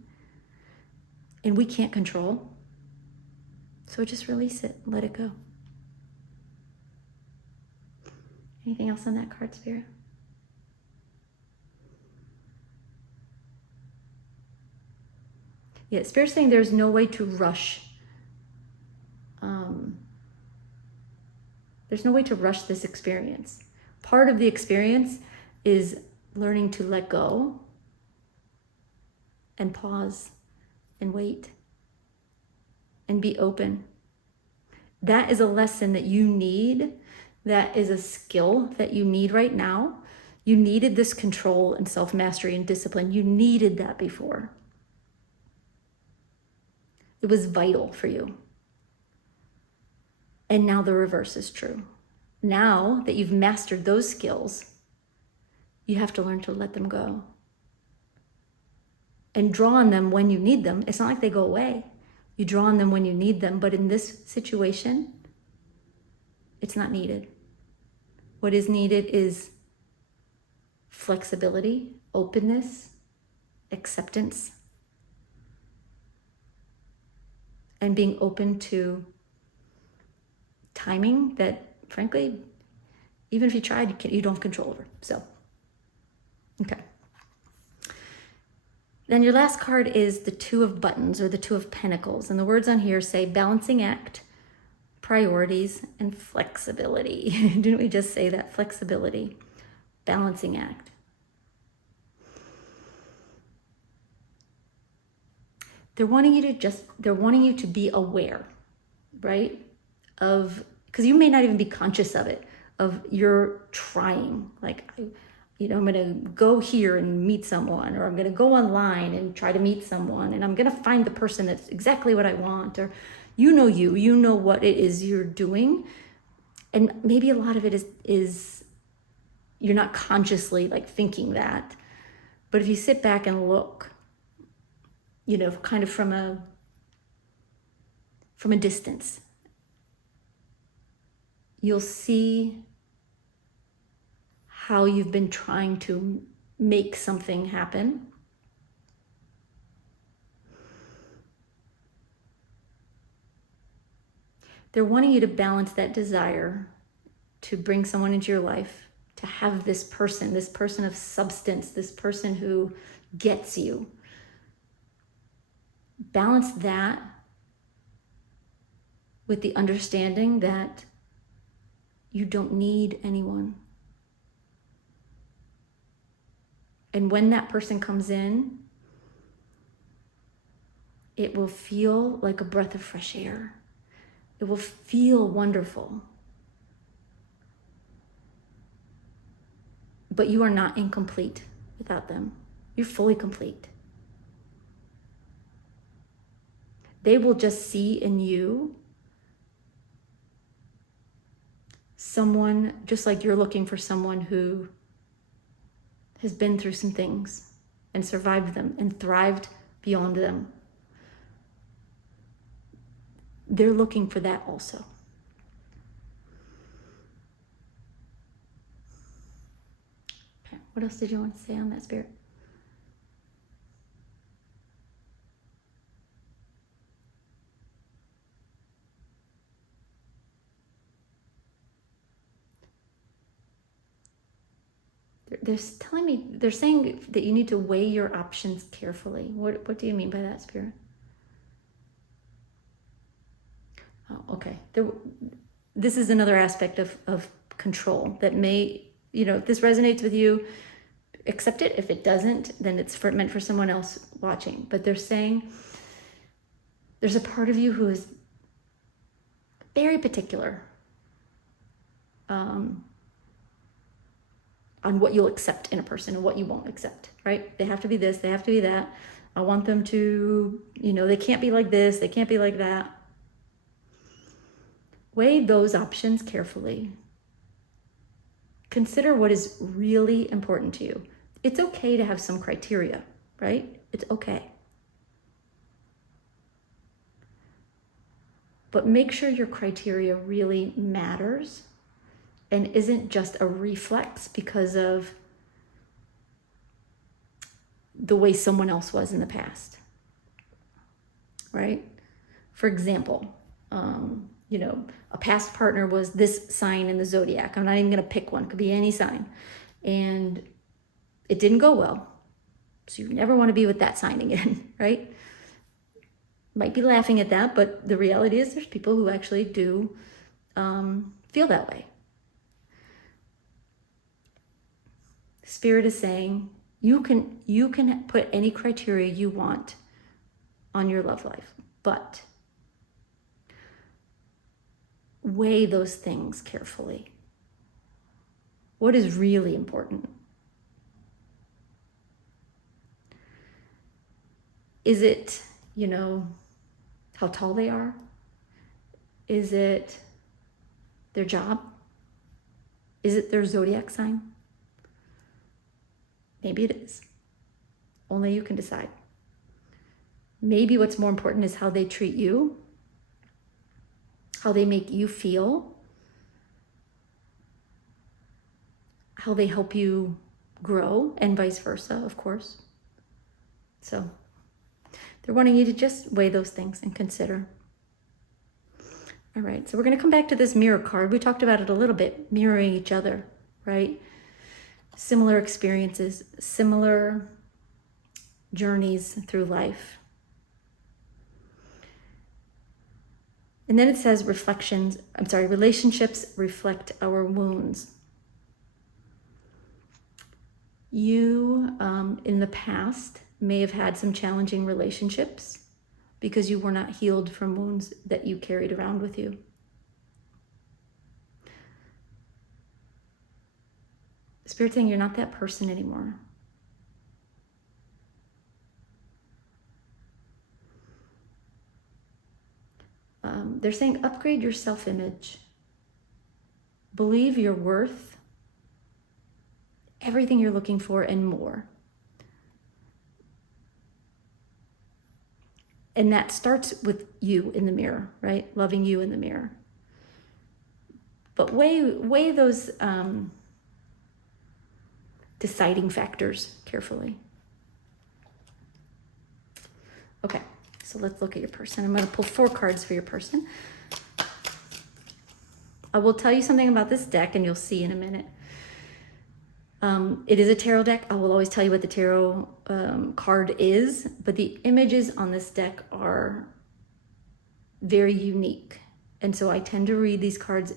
and we can't control. So just release it, let it go. Anything else on that card, Spirit? Yeah, Spirit's saying there's no way to rush. There's no way to rush this experience. Part of the experience is learning to let go and pause and wait and be open. That is a lesson that you need. That is a skill that you need right now. You needed this control and self-mastery and discipline. You needed that before. It was vital for you. And now the reverse is true. Now that you've mastered those skills, you have to learn to let them go. And draw on them when you need them. It's not like they go away. You draw on them when you need them, but in this situation, it's not needed. What is needed is flexibility, openness, acceptance, and being open to timing that, frankly, even if you tried, you don't have control over. So, okay. Then your last card is the Two of Buttons or the Two of Pentacles. And the words on here say balancing act, priorities, and flexibility. Didn't we just say that? Flexibility, balancing act. They're wanting you to be aware, right? Because you may not even be conscious of it, of you're trying, like, I'm going to go here and meet someone, or I'm going to go online and try to meet someone, and I'm going to find the person that's exactly what I want, or you know what it is you're doing. And maybe a lot of it is you're not consciously like thinking that, but if you sit back and look, kind of from a distance, you'll see how you've been trying to make something happen. They're wanting you to balance that desire to bring someone into your life, to have this person of substance, this person who gets you. Balance that with the understanding that you don't need anyone. And when that person comes in, it will feel like a breath of fresh air. It will feel wonderful. But you are not incomplete without them. You're fully complete. They will just see in you someone, just like you're looking for someone who has been through some things and survived them and thrived beyond them. They're looking for that also. Okay, what else did you want to say on that, Spirit? They're saying that you need to weigh your options carefully. What do you mean by that, Spirit? Oh, okay. This is another aspect of control that may, if this resonates with you, accept it. If it doesn't, then it's meant for someone else watching. But they're saying there's a part of you who is very particular on what you'll accept in a person and what you won't accept, right? They have to be this, they have to be that. I want them to, they can't be like this, they can't be like that. Weigh those options carefully. Consider what is really important to you. It's okay to have some criteria, right? It's okay. But make sure your criteria really matters and isn't just a reflex because of the way someone else was in the past, right? For example, a past partner was this sign in the zodiac. I'm not even going to pick one. It could be any sign. And it didn't go well. So you never want to be with that sign again, right? Might be laughing at that, but the reality is there's people who actually do feel that way. Spirit is saying you can put any criteria you want on your love life, but weigh those things carefully. What is really important? Is it, how tall they are? Is it their job? Is it their zodiac sign? Maybe it is. Only you can decide. Maybe what's more important is how they treat you, how they make you feel, how they help you grow, and vice versa, of course. So they're wanting you to just weigh those things and consider. All right, so we're going to come back to this mirror card. We talked about it a little bit, mirroring each other, right? Similar experiences, similar journeys through life. And then it says relationships reflect our wounds. You, in the past, may have had some challenging relationships because you were not healed from wounds that you carried around with you. Spirit's saying you're not that person anymore. They're saying upgrade your self-image. Believe your worth, everything you're looking for, and more. And that starts with you in the mirror, right? Loving you in the mirror. But weigh those deciding factors carefully. Okay, so let's look at your person. I'm going to pull 4 cards for your person. I will tell you something about this deck, and you'll see in a minute. It is a tarot deck. I will always tell you what the tarot card is, but the images on this deck are very unique. And so I tend to read these cards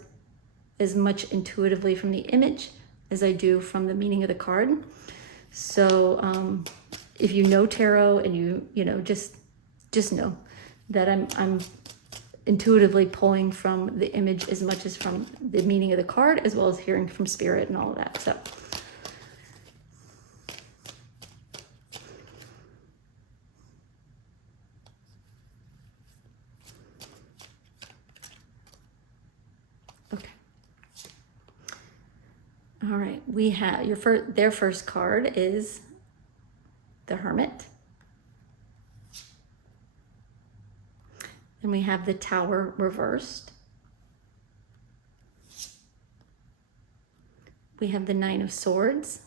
as much intuitively from the image as I do from the meaning of the card. So if you know tarot and you just know that I'm intuitively pulling from the image as much as from the meaning of the card, as well as hearing from spirit and all of that. So okay. All right, we have their first card is the Hermit. And we have the Tower reversed. We have the Nine of Swords.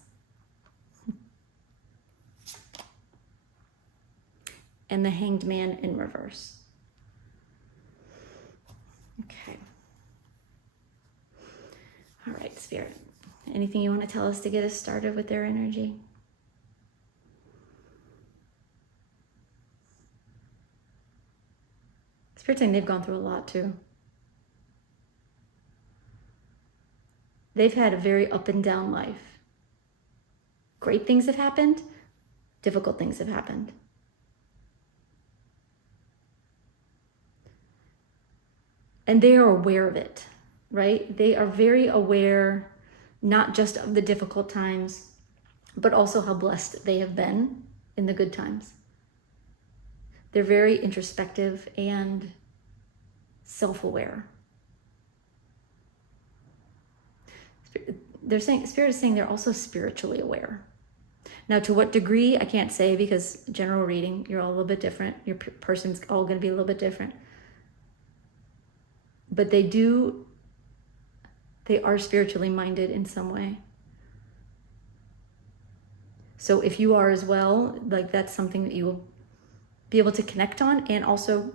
And the Hanged Man in reverse. Okay. All right, Spirit. Anything you want to tell us to get us started with their energy? Spirit's saying they've gone through a lot too. They've had a very up and down life. Great things have happened, difficult things have happened. And they are aware of it, right? They are very aware, not just of the difficult times, but also how blessed they have been in the good times. They're very introspective and self-aware. they're saying, Spirit is saying they're also spiritually aware. Now, to what degree, I can't say, because general reading, you're all a little bit different. Your person's all going to be a little bit different. But they are spiritually minded in some way. So if you are as well, like that's something that you will be able to connect on and also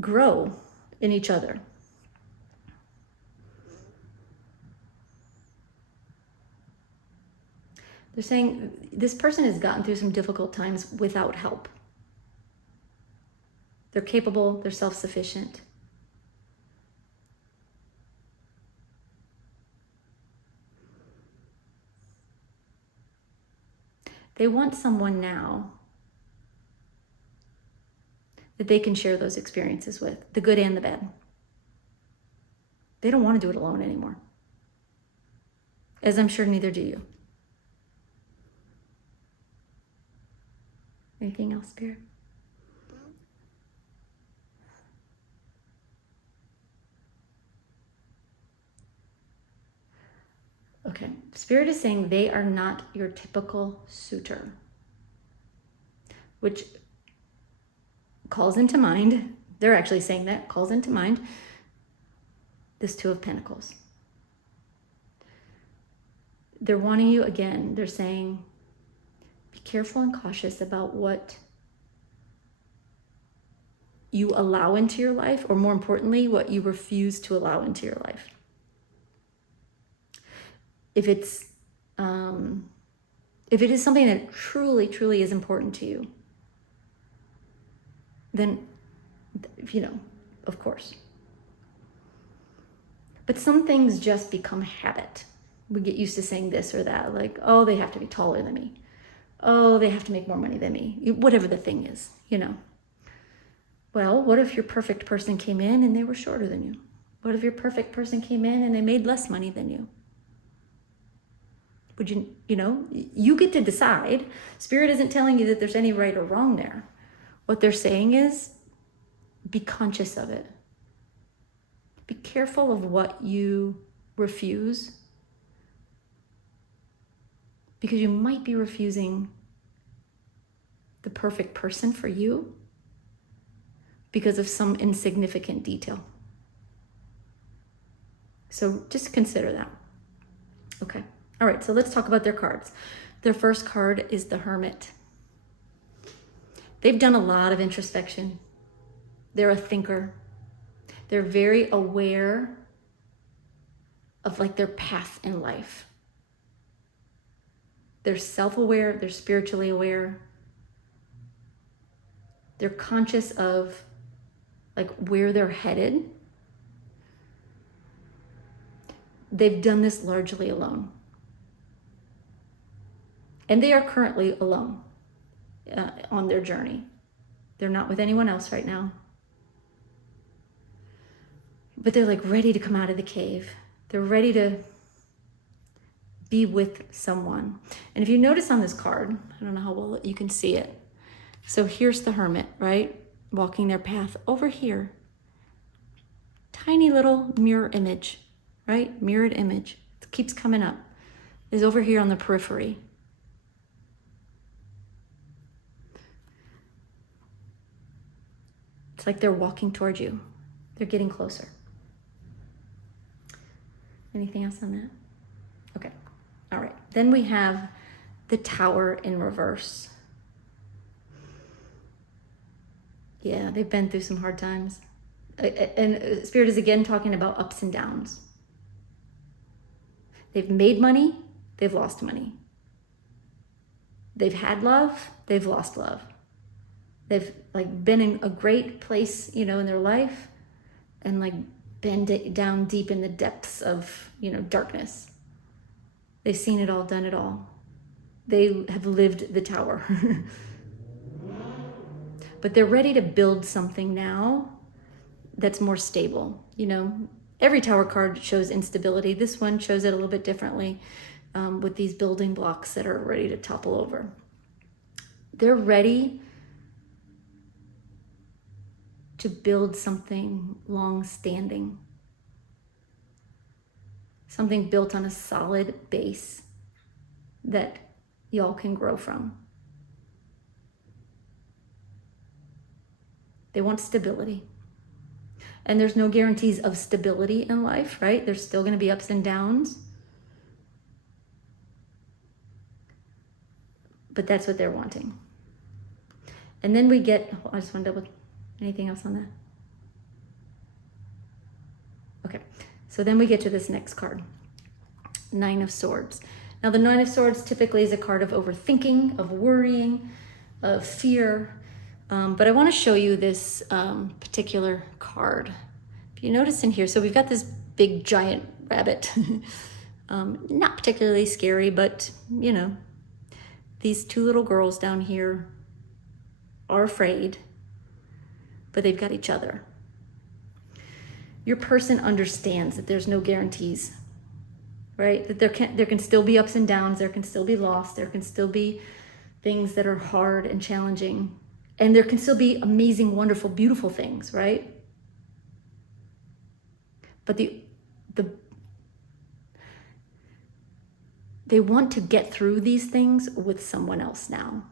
grow in each other. They're saying this person has gotten through some difficult times without help. They're capable, they're self-sufficient. They want someone now that they can share those experiences with, the good and the bad. They don't want to do it alone anymore. As I'm sure neither do you. Anything else, Spirit? Okay, Spirit is saying they are not your typical suitor, which calls into mind, they're actually saying that, calls into mind this Two of Pentacles. They're wanting you, again, they're saying, be careful and cautious about what you allow into your life, or more importantly, what you refuse to allow into your life. If it is something that truly, truly is important to you, then, of course. But some things just become habit. We get used to saying this or that, like, oh, they have to be taller than me. Oh, they have to make more money than me. Whatever the thing is, Well, what if your perfect person came in and they were shorter than you? What if your perfect person came in and they made less money than you? Would you get to decide. Spirit isn't telling you that there's any right or wrong there. What they're saying is, be conscious of it. Be careful of what you refuse, because you might be refusing the perfect person for you because of some insignificant detail. So just consider that. Okay. All right, so let's talk about their cards. Their first card is the Hermit. They've done a lot of introspection. They're a thinker. They're very aware of their path in life. They're self-aware, they're spiritually aware. They're conscious of where they're headed. They've done this largely alone. And they are currently alone on their journey. They're not with anyone else right now. But they're ready to come out of the cave. They're ready to be with someone. And if you notice on this card, I don't know how well you can see it. So here's the Hermit, right? Walking their path. Over here, tiny little mirror image, right? Mirrored image. It keeps coming up. Is over here on the periphery. It's like they're walking towards you. They're getting closer. Anything else on that? Okay. All right. Then we have the Tower in reverse. Yeah, they've been through some hard times. And Spirit is again talking about ups and downs. They've made money. They've lost money. They've had love. They've lost love. They've been in a great place, in their life, and been down deep in the depths of, darkness. They've seen it all, done it all. They have lived the tower. But they're ready to build something now that's more stable. Every tower card shows instability. This one shows it a little bit differently, with these building blocks that are ready to topple over. They're ready to build something long-standing, something built on a solid base that y'all can grow from. They want stability. And there's no guarantees of stability in life, right? There's still going to be ups and downs. But that's what they're wanting. And then we get, I just want to double, anything else on that? Okay, so then we get to this next card, Nine of Swords. Now the Nine of Swords typically is a card of overthinking, of worrying, of fear. But I want to show you this particular card. If you notice in here, so we've got this big giant rabbit. Not particularly scary, but you know, these two little girls down here are afraid, but they've got each other. Your person understands that there's no guarantees, right? That there can still be ups and downs, there can still be loss, there can still be things that are hard and challenging, and there can still be amazing, wonderful, beautiful things, right? But they want to get through these things with someone else now.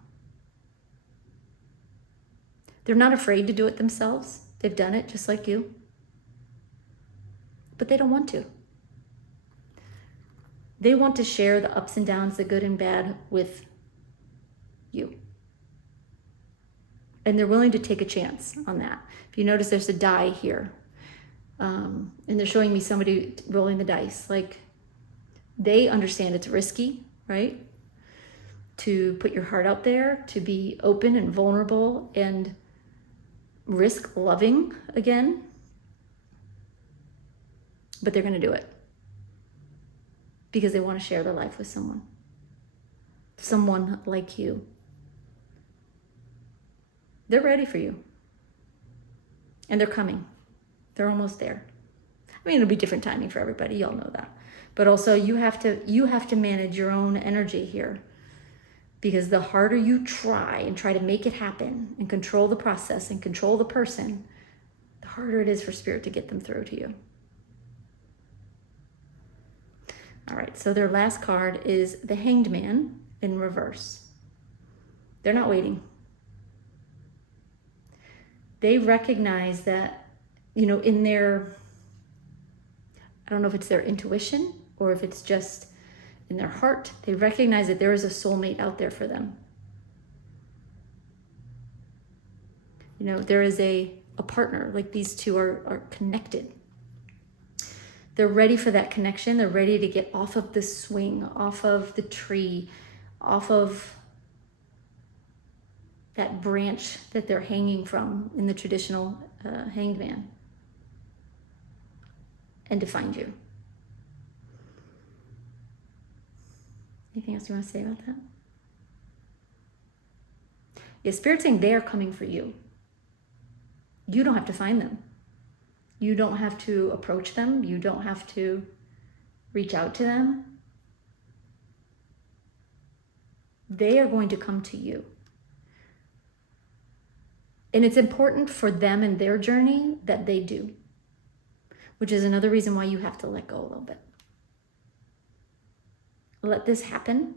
They're not afraid to do it themselves. They've done it just like you. But they don't want to. They want to share the ups and downs, the good and bad with you. And they're willing to take a chance on that. If you notice, there's a die here. And they're showing me somebody rolling the dice. Like, they understand it's risky, right? To put your heart out there, to be open and vulnerable and risk loving again. But they're going to do it because they want to share their life with someone like you. They're ready for you. And they're coming. They're almost there. I mean, it'll be different timing for everybody. Y'all know that. But also you have to manage your own energy here, because the harder you try to make it happen and control the process and control the person, the harder it is for Spirit to get them through to you. All right, so their last card is the Hanged Man in reverse. They're not waiting. They recognize that, you know, in their, I don't know if it's their intuition or if it's just in their heart, they recognize that there is a soulmate out there for them. You know, there is a partner, like these two are connected. They're ready for that connection. They're ready to get off of the swing, off of the tree, off of that branch that they're hanging from in the traditional hanged man, and to find you. Anything else you want to say about that? Yeah, Spirit's saying they are coming for you. You don't have to find them. You don't have to approach them. You don't have to reach out to them. They are going to come to you. And it's important for them and their journey that they do, which is another reason why you have to let go a little bit. Let this happen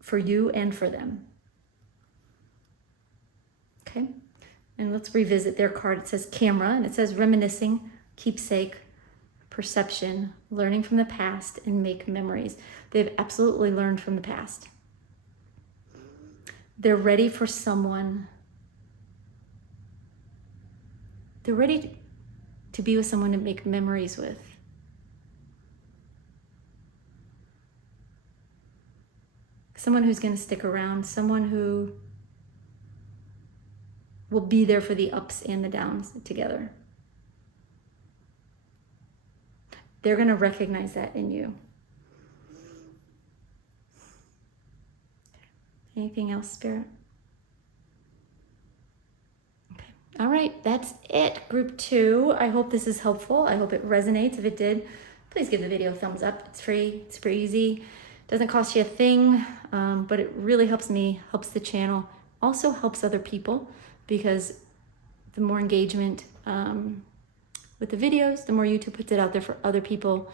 for you and for them. Okay? And let's revisit their card. It says camera, and it says reminiscing, keepsake, perception, learning from the past, and make memories. They've absolutely learned from the past. They're ready for someone. They're ready to be with someone to make memories with. Someone who's going to stick around, someone who will be there for the ups and the downs together. They're going to recognize that in you. Anything else, Spirit? Okay. All right, that's it, group 2. I hope this is helpful. I hope it resonates. If it did, please give the video a thumbs up. It's free, it's super easy. Doesn't cost you a thing, but it really helps me, helps the channel, also helps other people, because the more engagement with the videos, the more YouTube puts it out there for other people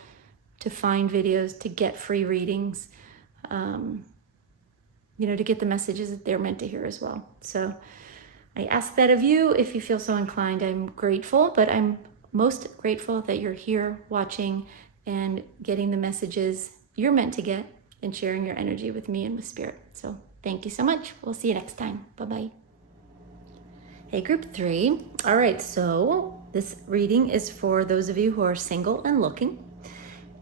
to find videos, to get free readings, to get the messages that they're meant to hear as well. So I ask that of you if you feel so inclined. I'm grateful, but I'm most grateful that you're here watching and getting the messages you're meant to get and sharing your energy with me and with Spirit. So thank you so much. We'll see you next time. Bye-bye. Hey, group 3. All right, so this reading is for those of you who are single and looking.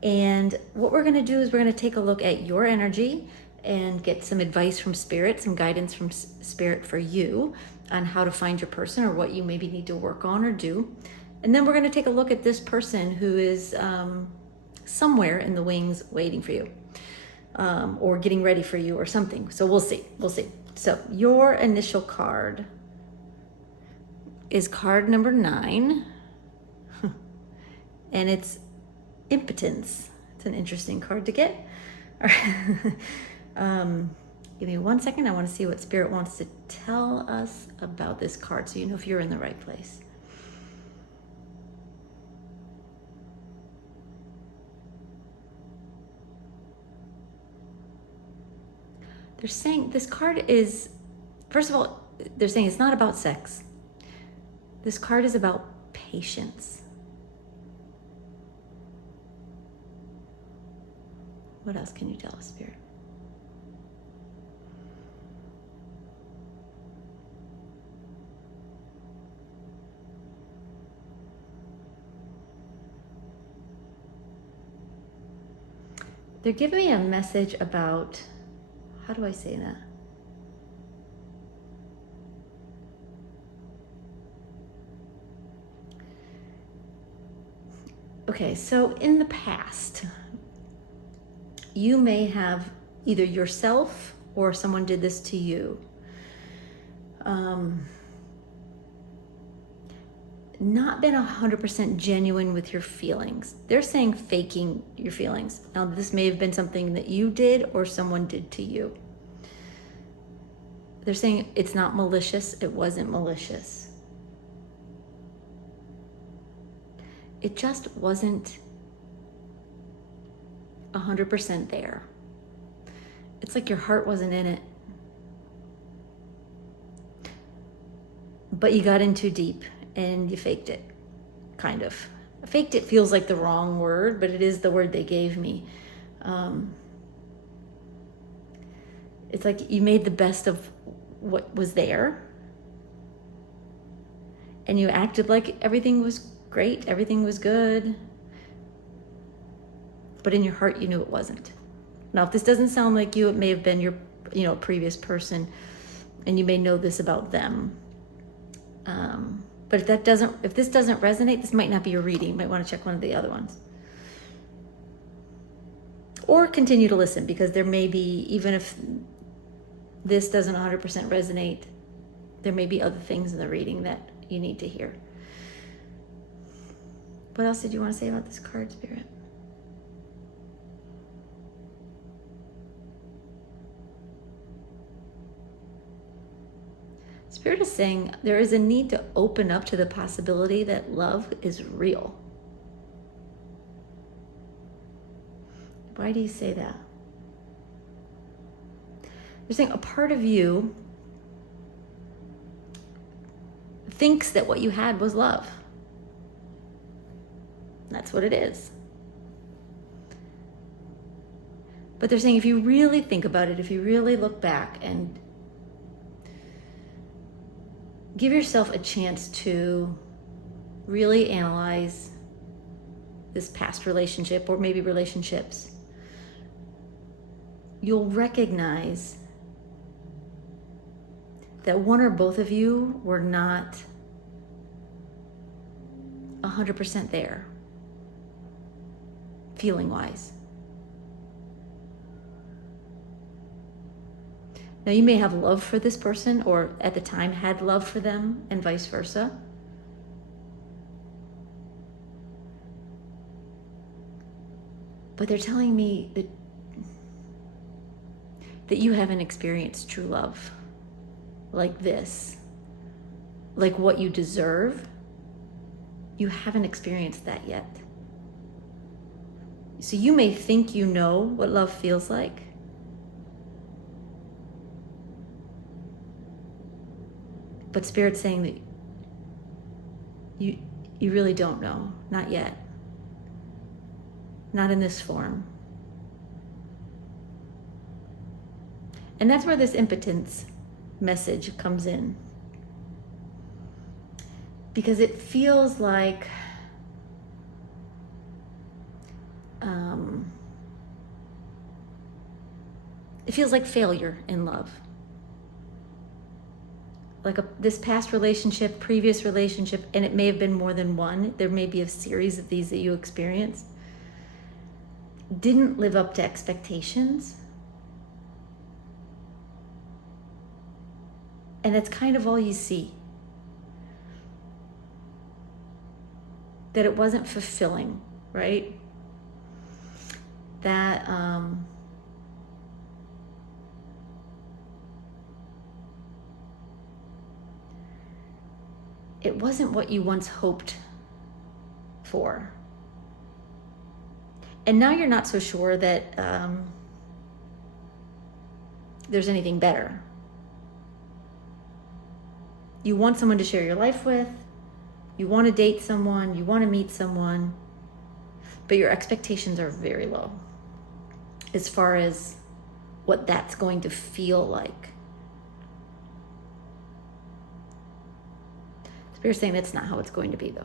And what we're going to do is we're going to take a look at your energy and get some advice from Spirit, some guidance from Spirit for you on how to find your person or what you maybe need to work on or do. And then we're going to take a look at this person who is somewhere in the wings waiting for you, or getting ready for you or something. So we'll see. So your initial card is card number 9, and it's impotence. It's an interesting card to get. Give me 1 second. I want to see what Spirit wants to tell us about this card so you know if you're in the right place. They're saying this card is, first of all, they're saying it's not about sex. This card is about patience. What else can you tell us, Spirit? They're giving me a message about, how do I say that? Okay, so in the past, you may have either yourself or someone did this to you. Not been 100% genuine with your feelings. They're saying faking your feelings. Now, this may have been something that you did or someone did to you. They're saying it's not malicious. It wasn't malicious. It just wasn't 100% there. It's like your heart wasn't in it. But you got in too deep and you faked it, kind of. Faked it feels like the wrong word, but it is the word they gave me. It's like you made the best of what was there, and you acted like everything was great, everything was good, but in your heart you knew it wasn't. Now, if this doesn't sound like you, it may have been your previous person, and you may know this about them. But if this doesn't resonate, this might not be your reading. You might want to check one of the other ones. Or continue to listen, because there may be, even if this doesn't 100% resonate, there may be other things in the reading that you need to hear. What else did you want to say about this card, Spirit? Spirit is saying there is a need to open up to the possibility that love is real. Why do you say that? They're saying a part of you thinks that what you had was love. That's what it is. But they're saying if you really think about it, if you really look back and give yourself a chance to really analyze this past relationship, or maybe relationships, you'll recognize that one or both of you were not 100% there, feeling-wise. Now, you may have love for this person, or at the time had love for them, and vice versa. But they're telling me that you haven't experienced true love like this, like what you deserve. You haven't experienced that yet. So you may think you know what love feels like, but Spirit's saying that you really don't know, not yet. Not in this form. And that's where this impotence message comes in. Because it feels like failure in love. Like this past relationship, previous relationship, and it may have been more than one. There may be a series of these that you experienced. Didn't live up to expectations. And that's kind of all you see. That it wasn't fulfilling, right? That it wasn't what you once hoped for. And now you're not so sure that there's anything better. You want someone to share your life with, you want to date someone, you want to meet someone, but your expectations are very low as far as what that's going to feel like. Spirit's saying that's not how it's going to be, though.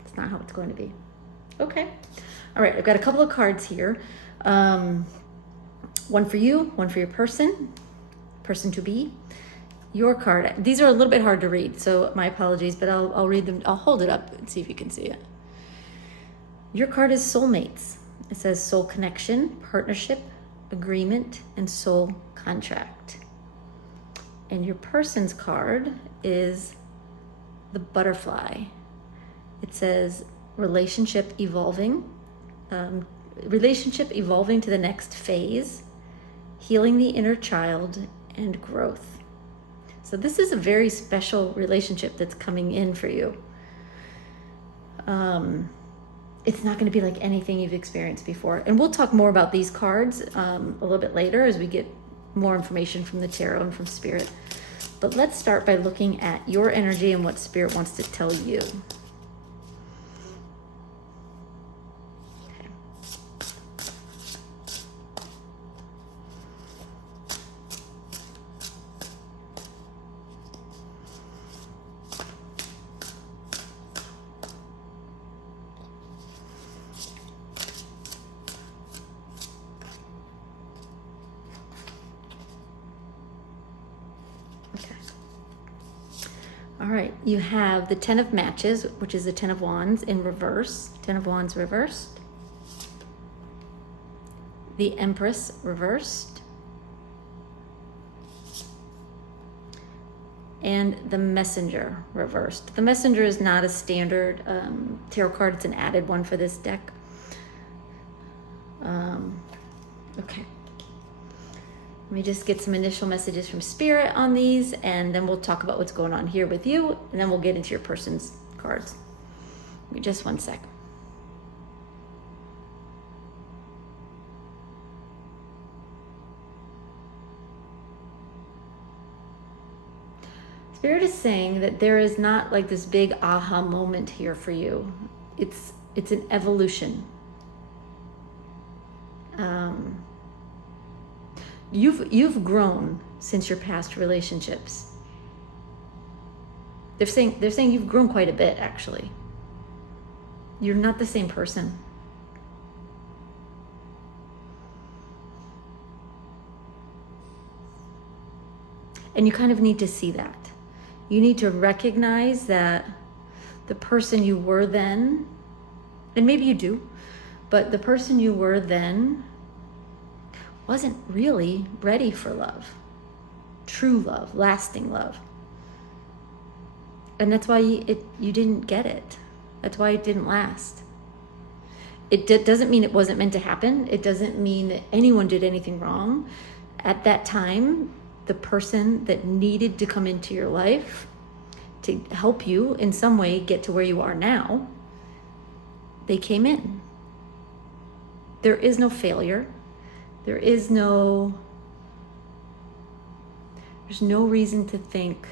It's not how it's going to be. Okay. All right, I've got a couple of cards here. One for you, one for your person to be. Your card. These are a little bit hard to read, so my apologies, but I'll read them. I'll hold it up and see if you can see it. Your card is soulmates. It says soul connection, partnership, agreement, and soul contract. And your person's card is the butterfly. It says relationship evolving to the next phase, healing the inner child, and growth. So this is a very special relationship that's coming in for you. It's not going to be like anything you've experienced before. And we'll talk more about these cards a little bit later as we get more information from the tarot and from Spirit. But let's start by looking at your energy and what Spirit wants to tell you. All right, you have the Ten of Matches, which is the Ten of Wands in reverse. Ten of Wands reversed. The Empress reversed. And the Messenger reversed. The Messenger is not a standard tarot card. It's an added one for this deck. Okay. Let me just get some initial messages from Spirit on these, and then we'll talk about what's going on here with you, and then we'll get into your person's cards. Give me just 1 sec. Spirit is saying that there is not like this big aha moment here for you. It's an evolution. You've grown since your past relationships. They're saying you've grown quite a bit, actually. You're not the same person. And you kind of need to see that. You need to recognize that the person you were then, and maybe you do, but the person you were then wasn't really ready for love, true love, lasting love. And that's why you didn't get it. That's why it didn't last. It doesn't mean it wasn't meant to happen. It doesn't mean that anyone did anything wrong. At that time, the person that needed to come into your life to help you in some way get to where you are now, they came in. there is no failure. There's no reason to think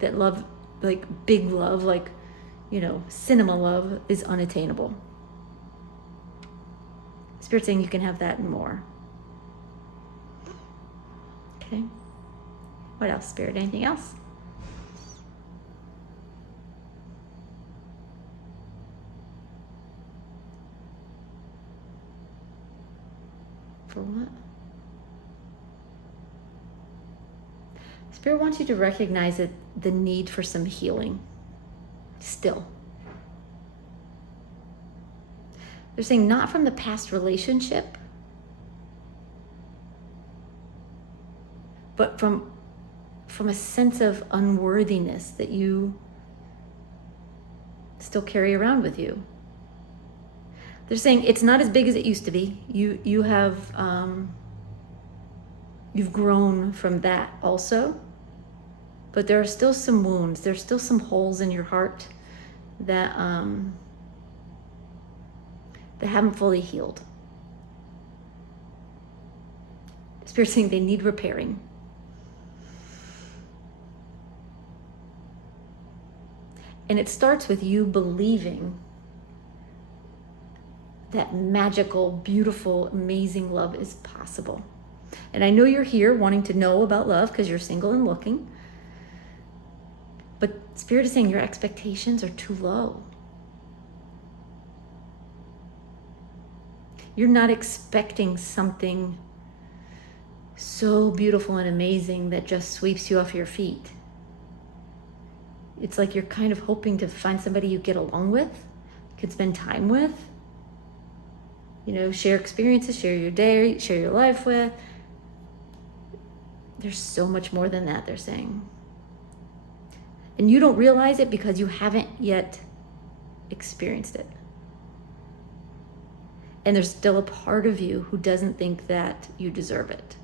that love, like big love, like, cinema love, is unattainable. Spirit's saying you can have that and more. Okay. What else, Spirit? Anything else? For what? Spirit wants you to recognize the need for some healing still. They're saying not from the past relationship, but from a sense of unworthiness that you still carry around with you. They're saying it's not as big as it used to be. You have you've grown from that also, but there are still some wounds. There's still some holes in your heart that haven't fully healed. Spirit's saying they need repairing. And it starts with you believing that magical, beautiful, amazing love is possible. And I know you're here wanting to know about love because you're single and looking. But Spirit is saying your expectations are too low. You're not expecting something so beautiful and amazing that just sweeps you off your feet. It's like you're kind of hoping to find somebody you get along with, could spend time with, share experiences, share your day, share your life with. There's so much more than that, they're saying. And you don't realize it because you haven't yet experienced it. And there's still a part of you who doesn't think that you deserve it.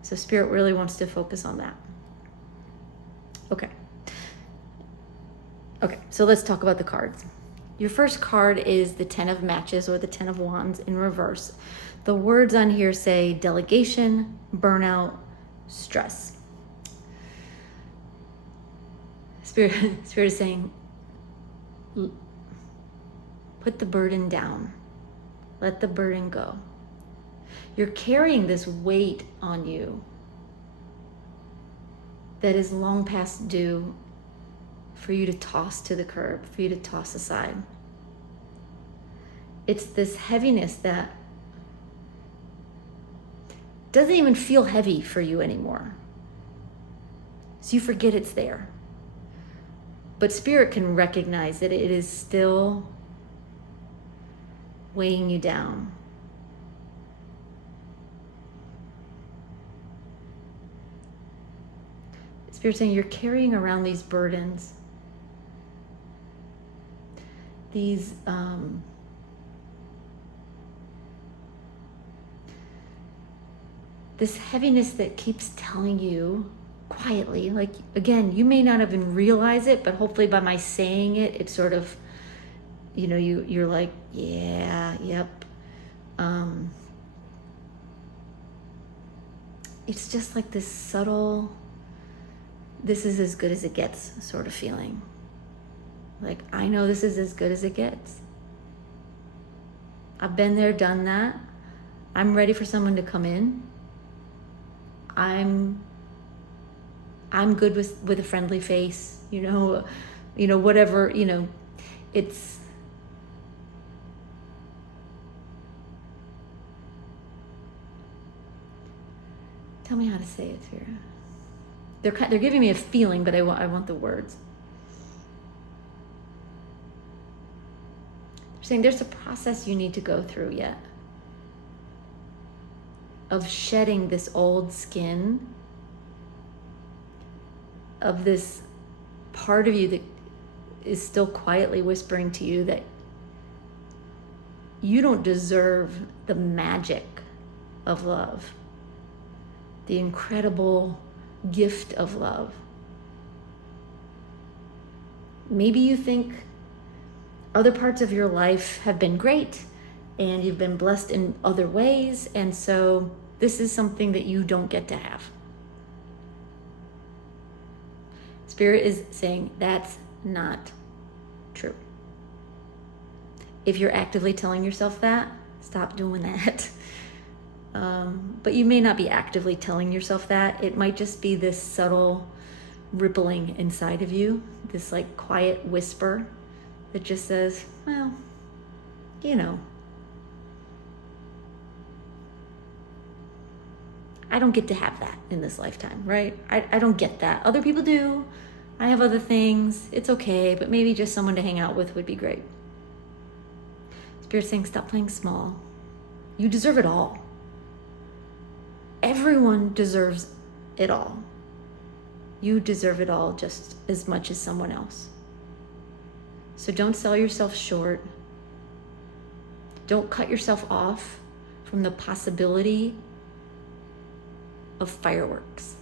So Spirit really wants to focus on that. Okay, so let's talk about the cards. Your first card is the 10 of Matches, or the 10 of Wands in reverse. The words on here say delegation, burnout, stress. Spirit is saying, put the burden down. Let the burden go. You're carrying this weight on you that is long past due for you to toss to the curb, for you to toss aside. It's this heaviness that doesn't even feel heavy for you anymore. So you forget it's there. But Spirit can recognize that it is still weighing you down. Spirit's saying you're carrying around these burdens, these this heaviness that keeps telling you quietly, like, again, you may not even realize it, but hopefully by my saying it, it's sort of, you're like, yeah, yep. It's just like this subtle, this is as good as it gets sort of feeling. Like, I know this is as good as it gets. I've been there, done that. I'm ready for someone to come in. I'm good with a friendly face, whatever, it's, tell me how to say it, Vera. They're giving me a feeling, but I want the words. They're saying there's a process you need to go through yet of shedding this old skin, of this part of you that is still quietly whispering to you that you don't deserve the magic of love, the incredible gift of love. Maybe you think other parts of your life have been great and you've been blessed in other ways. And so this is something that you don't get to have. Spirit is saying that's not true. If you're actively telling yourself that, stop doing that. But you may not be actively telling yourself that. It might just be this subtle rippling inside of you, this like quiet whisper that just says, well, you know, I don't get to have that in this lifetime, right? I don't get that. Other people do. I have other things. It's okay, but maybe just someone to hang out with would be great. Spirit's saying, stop playing small. You deserve it all. Everyone deserves it all. You deserve it all just as much as someone else. So don't sell yourself short. Don't cut yourself off from the possibility of fireworks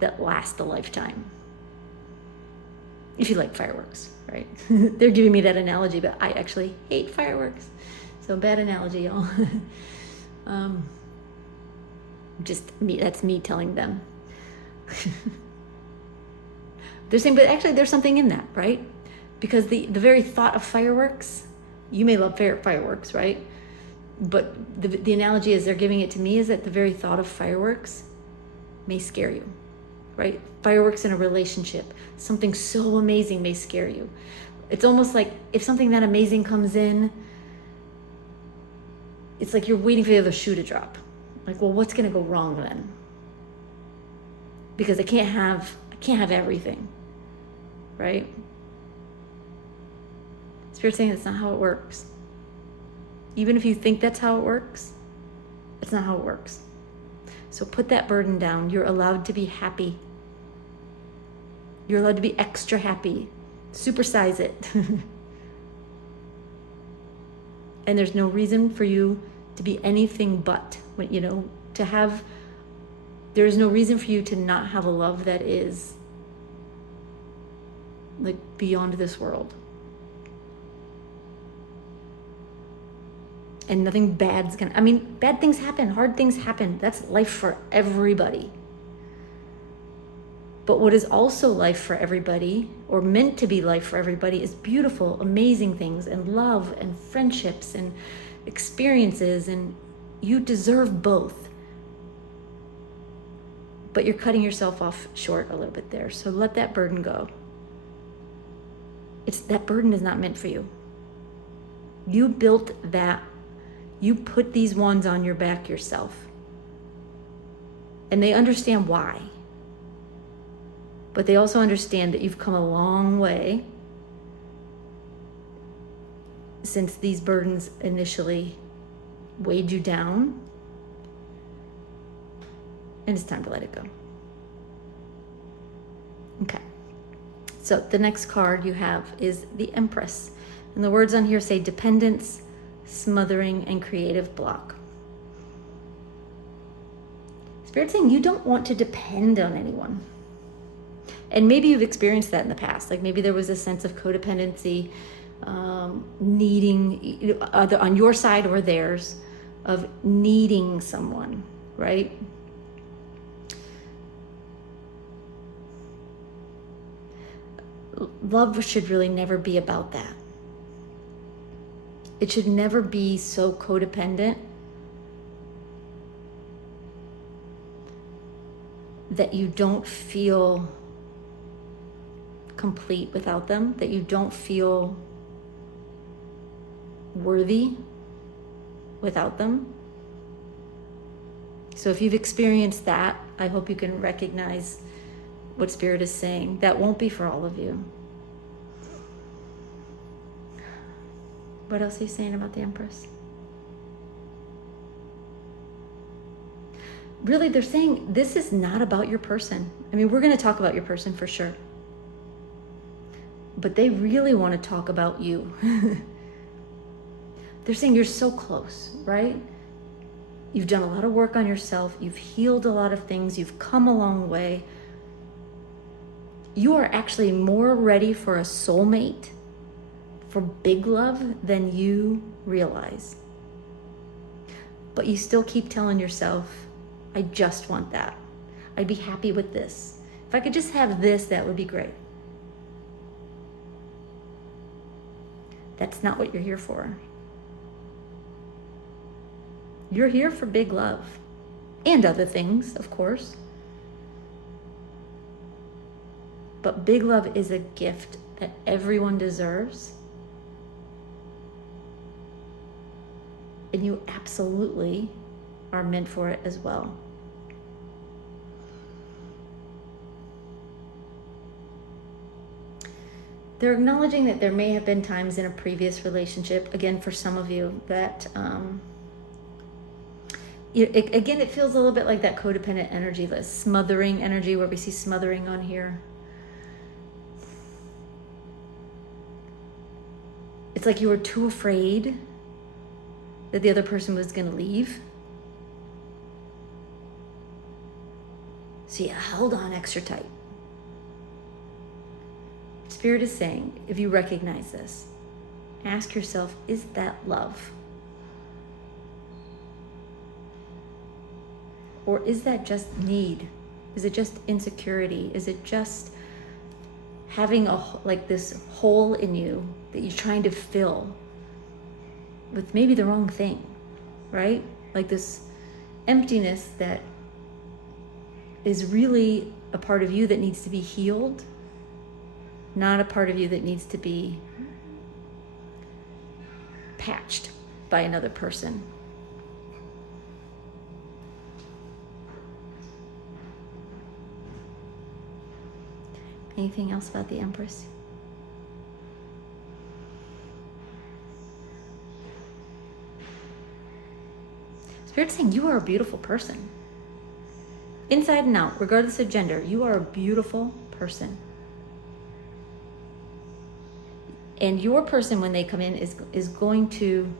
that last a lifetime. If you like fireworks, right? They're giving me that analogy, but I actually hate fireworks. So bad analogy, y'all. Just me, that's me telling them. They're saying, but actually there's something in that, right? Because the very thought of fireworks, you may love fireworks, right? But the analogy as they're giving it to me is that the very thought of fireworks may scare you, right? Fireworks in a relationship, something so amazing may scare you. It's almost like if something that amazing comes in, it's like you're waiting for the other shoe to drop. Like, well, what's going to go wrong then? Because I can't have everything, right? Spirit's saying that's not how it works. Even if you think that's how it works, it's not how it works. So put that burden down. You're allowed to be happy. You're allowed to be extra happy. Supersize it. And there's no reason for you to be anything but, there's no reason for you to not have a love that is like beyond this world. And nothing bad's bad things happen, hard things happen. That's life for everybody. But what is also life for everybody, or meant to be life for everybody, is beautiful, amazing things, and love, and friendships, and experiences, and you deserve both. But you're cutting yourself off short a little bit there. So let that burden go. That burden is not meant for you. You built that. You put these ones on your back yourself. And they understand why. But they also understand that you've come a long way since these burdens initially weighed you down. And it's time to let it go. Okay. So the next card you have is the Empress. And the words on here say dependence, smothering, and creative block. Spirit's saying you don't want to depend on anyone. And maybe you've experienced that in the past. Like maybe there was a sense of codependency, needing, either on your side or theirs, of needing someone, right? Love should really never be about that. It should never be so codependent that you don't feel complete without them, that you don't feel worthy without them. So if you've experienced that, I hope you can recognize what Spirit is saying. That won't be for all of you. What else are you saying about the Empress? Really, they're saying this is not about your person. I mean, we're going to talk about your person for sure. But they really want to talk about you. They're saying you're so close, right? You've done a lot of work on yourself. You've healed a lot of things. You've come a long way. You are actually more ready for a soulmate for big love than you realize. But you still keep telling yourself, I just want that. I'd be happy with this. If I could just have this, that would be great. That's not what you're here for. You're here for big love and other things, of course. But big love is a gift that everyone deserves. And you absolutely are meant for it as well. They're acknowledging that there may have been times in a previous relationship, again, for some of you, that, it feels a little bit like that codependent energy, the smothering energy, where we see smothering on here. It's like you were too afraid that the other person was going to leave. So you held on extra tight. Spirit is saying, if you recognize this, ask yourself, is that love? Or is that just need? Is it just insecurity? Is it just having this hole in you that you're trying to fill with maybe the wrong thing, right? Like this emptiness that is really a part of you that needs to be healed, not a part of you that needs to be patched by another person. Anything else about the Empress? Spirit's saying you are a beautiful person. Inside and out, regardless of gender, you are a beautiful person. And your person, when they come in, is going to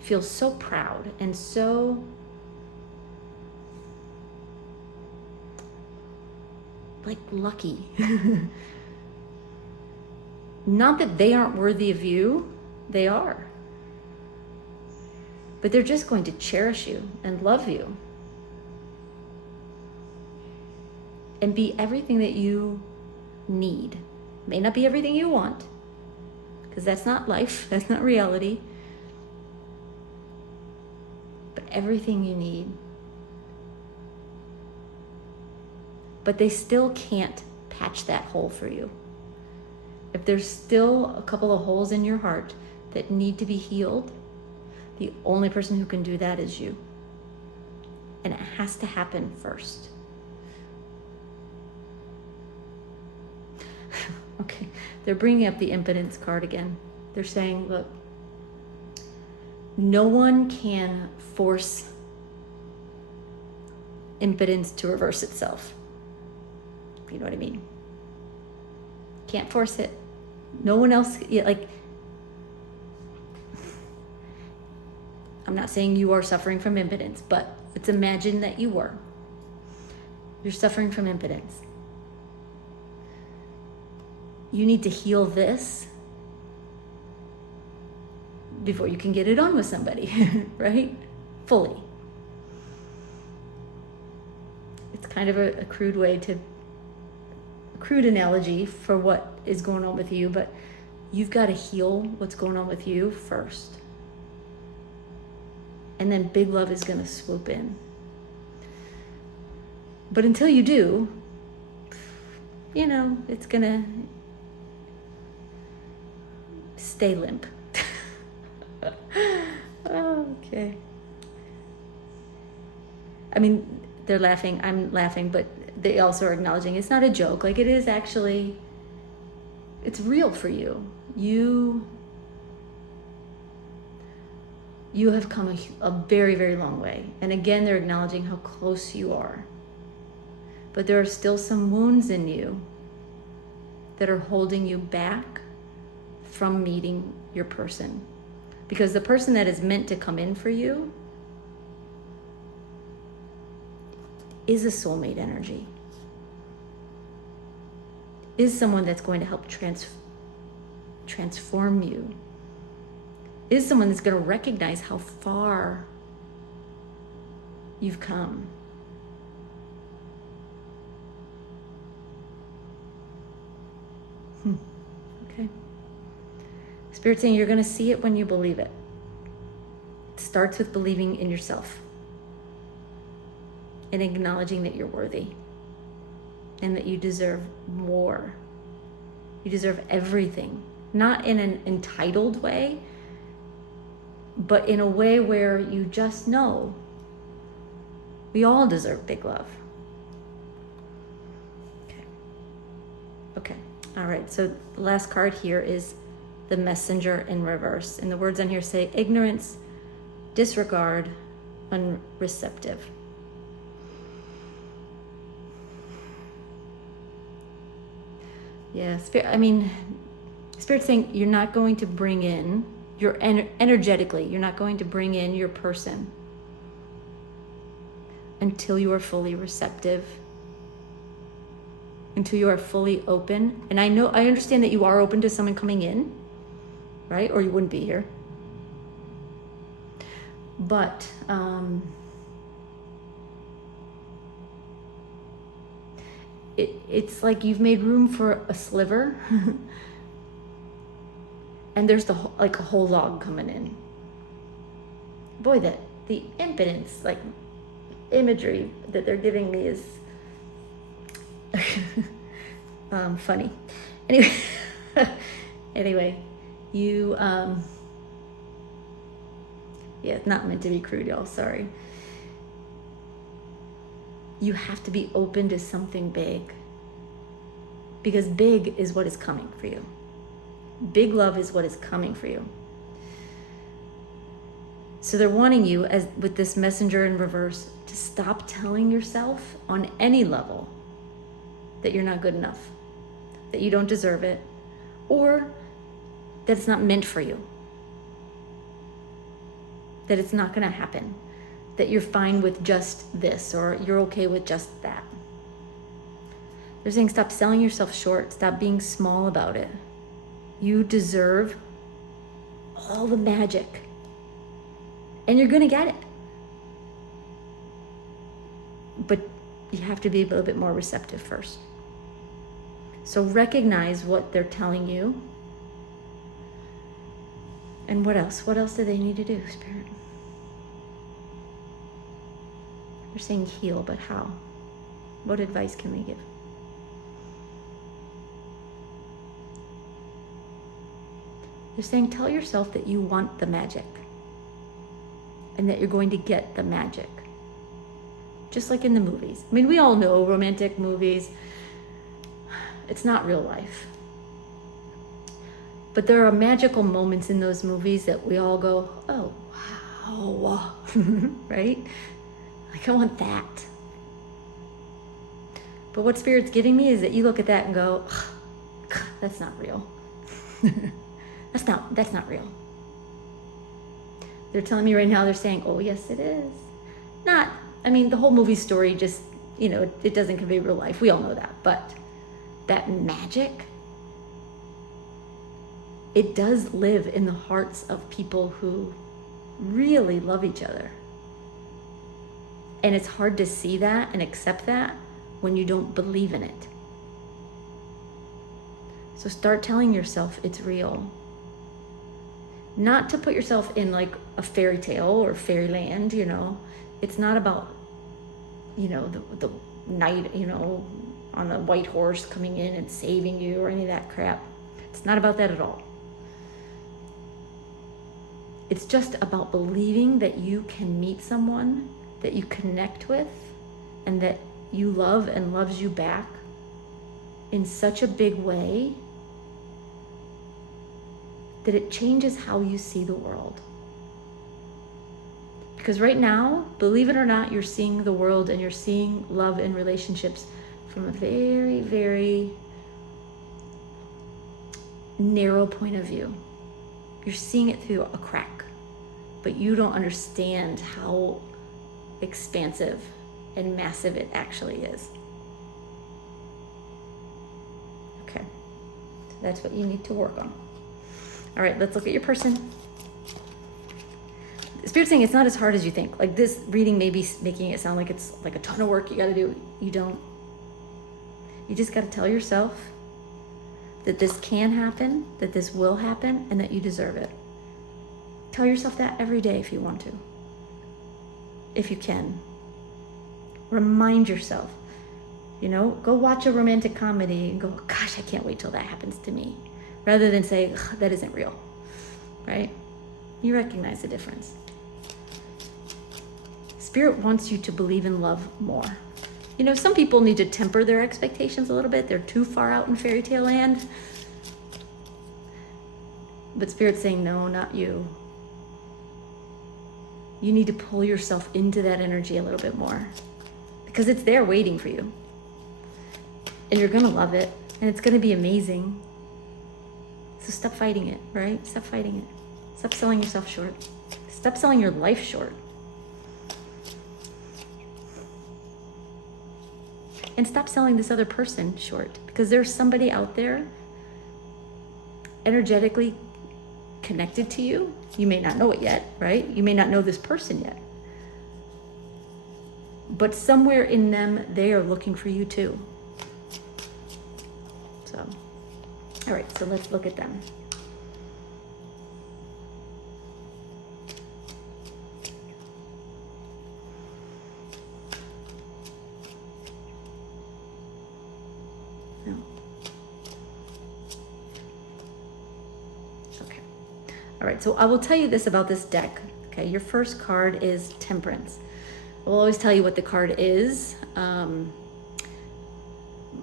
feel so proud and so lucky. Not that they aren't worthy of you, they are. But they're just going to cherish you and love you and be everything that you need. May not be everything you want, because that's not life, that's not reality, but everything you need. But they still can't patch that hole for you. If there's still a couple of holes in your heart that need to be healed, the only person who can do that is you. And it has to happen first. Okay, they're bringing up the impotence card again. They're saying, look, no one can force impotence to reverse itself. You know what I mean? Can't force it. No one else, I'm not saying you are suffering from impotence, but let's imagine that you were. You're suffering from impotence. You need to heal this before you can get it on with somebody, right? Fully. It's kind of a crude analogy for what is going on with you, but you've got to heal what's going on with you first. And then big love is going to swoop in. But until you do, it's going to stay limp. Okay. I mean, they're laughing, I'm laughing, but they also are acknowledging it's not a joke. It is actually, it's real for you. You have come a very, very long way. And again, they're acknowledging how close you are. But there are still some wounds in you that are holding you back from meeting your person. Because the person that is meant to come in for you is a soulmate energy. Is someone that's going to help transform you. It is someone that's going to recognize how far you've come. Okay. Spirit's saying you're going to see it when you believe it. It starts with believing in yourself and acknowledging that you're worthy and that you deserve more. You deserve everything, not in an entitled way, but in a way where you just know we all deserve big love. Okay. All right. So the last card here is the Messenger in reverse. And the words on here say ignorance, disregard, unreceptive. Yeah, Spirit's saying you're not going to bring in, energetically, you're not going to bring in your person until you are fully receptive, until you are fully open. And I understand that you are open to someone coming in, right? Or you wouldn't be here. But it's like you've made room for a sliver and there's a whole log coming in. Boy, the impotence, like imagery that they're giving me is funny. Anyway, you yeah, it's not meant to be crude, y'all, sorry. You have to be open to something big, because big is what is coming for you. Big love is what is coming for you. So they're wanting you, as with this Messenger in reverse, to stop telling yourself on any level that you're not good enough, that you don't deserve it, or that it's not meant for you, that it's not going to happen, that you're fine with just this, or you're okay with just that. They're saying stop selling yourself short, stop being small about it. You deserve all the magic, and you're going to get it. But you have to be a little bit more receptive first. So recognize what they're telling you. And what else? What else do they need to do, Spirit? They're saying heal, but how? What advice can we give? They're saying tell yourself that you want the magic and that you're going to get the magic. Just like in the movies. I mean, we all know romantic movies. It's not real life. But there are magical moments in those movies that we all go, oh, wow, right? Like, I want that. But what Spirit's giving me is that you look at that and go, that's not real. That's not real. They're telling me right now, they're saying, oh, yes, it is. The whole movie story just, it doesn't convey real life. We all know that. But that magic, it does live in the hearts of people who really love each other. And it's hard to see that and accept that when you don't believe in it. So start telling yourself it's real. Not to put yourself in like a fairy tale or fairyland, It's not about, the knight, on a white horse coming in and saving you or any of that crap. It's not about that at all. It's just about believing that you can meet someone that you connect with and that you love and loves you back in such a big way that it changes how you see the world. Because right now, believe it or not, you're seeing the world and you're seeing love and relationships from a very, very narrow point of view. You're seeing it through a crack, but you don't understand how expansive and massive it actually is. Okay, so that's what you need to work on. All right, let's look at your person. Spirit's saying it's not as hard as you think. Like this reading may be making it sound like it's like a ton of work you got to do. You don't. You just got to tell yourself that this can happen, that this will happen, and that you deserve it. Tell yourself that every day if you want to. If you can. Remind yourself. You know, go watch a romantic comedy and go, gosh, I can't wait till that happens to me. Rather than say, that isn't real, right? You recognize the difference. Spirit wants you to believe in love more. You know, some people need to temper their expectations a little bit. They're too far out in fairy tale land. But Spirit's saying, no, not you. You need to pull yourself into that energy a little bit more because it's there waiting for you. And you're going to love it. And it's going to be amazing. So stop fighting it, right? Stop fighting it. Stop selling yourself short. Stop selling your life short. And stop selling this other person short, because there's somebody out there energetically connected to you. You may not know it yet, right? You may not know this person yet. But somewhere in them, they are looking for you too. So, all right, so let's look at them. No. Okay. All right, so I will tell you this about this deck. Okay, your first card is Temperance. I will always tell you what the card is,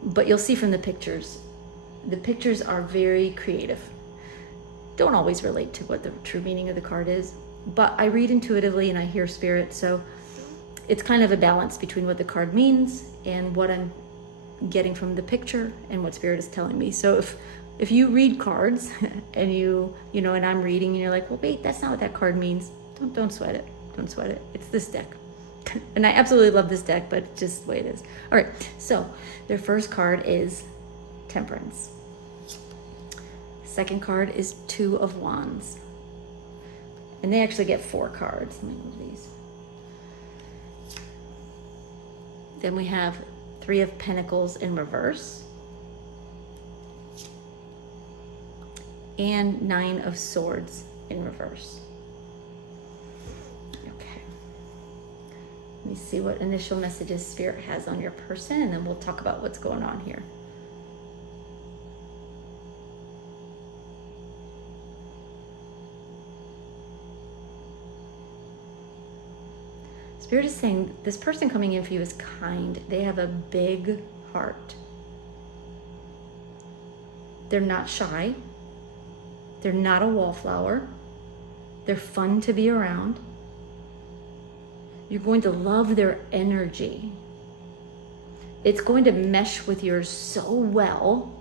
but you'll see from the pictures. The pictures are very creative. Don't always relate to what the true meaning of the card is, but I read intuitively and I hear spirit, so it's kind of a balance between what the card means and what I'm getting from the picture and what spirit is telling me. So if you read cards and you know, and I'm reading and you're like, well, wait, that's not what that card means. Don't sweat it. Don't sweat it. It's this deck. And I absolutely love this deck, but just the way it is. All right, so their first card is Temperance. Second card is Two of Wands. And they actually get 4 cards. Let me move these. Then we have Three of Pentacles in reverse. And 9 of Swords in reverse. Okay. Let me see what initial messages Spirit has on your person, and then we'll talk about what's going on here. Spirit is saying this person coming in for you is kind. They have a big heart. They're not shy. They're not a wallflower. They're fun to be around. You're going to love their energy. It's going to mesh with yours so well.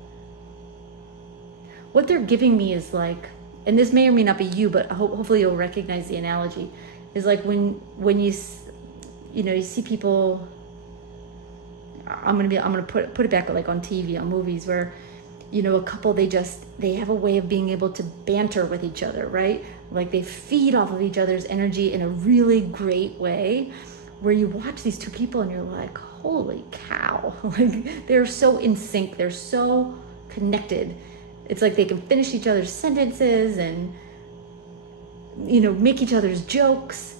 What they're giving me is like, and this may or may not be you, but hopefully you'll recognize the analogy, is like when you see people, I'm gonna put it back like on TV, on movies where, you know, a couple, they have a way of being able to banter with each other, right? Like they feed off of each other's energy in a really great way, where you watch these two people and you're like, holy cow, like they're so in sync, they're so connected. It's like they can finish each other's sentences and, you know, make each other's jokes.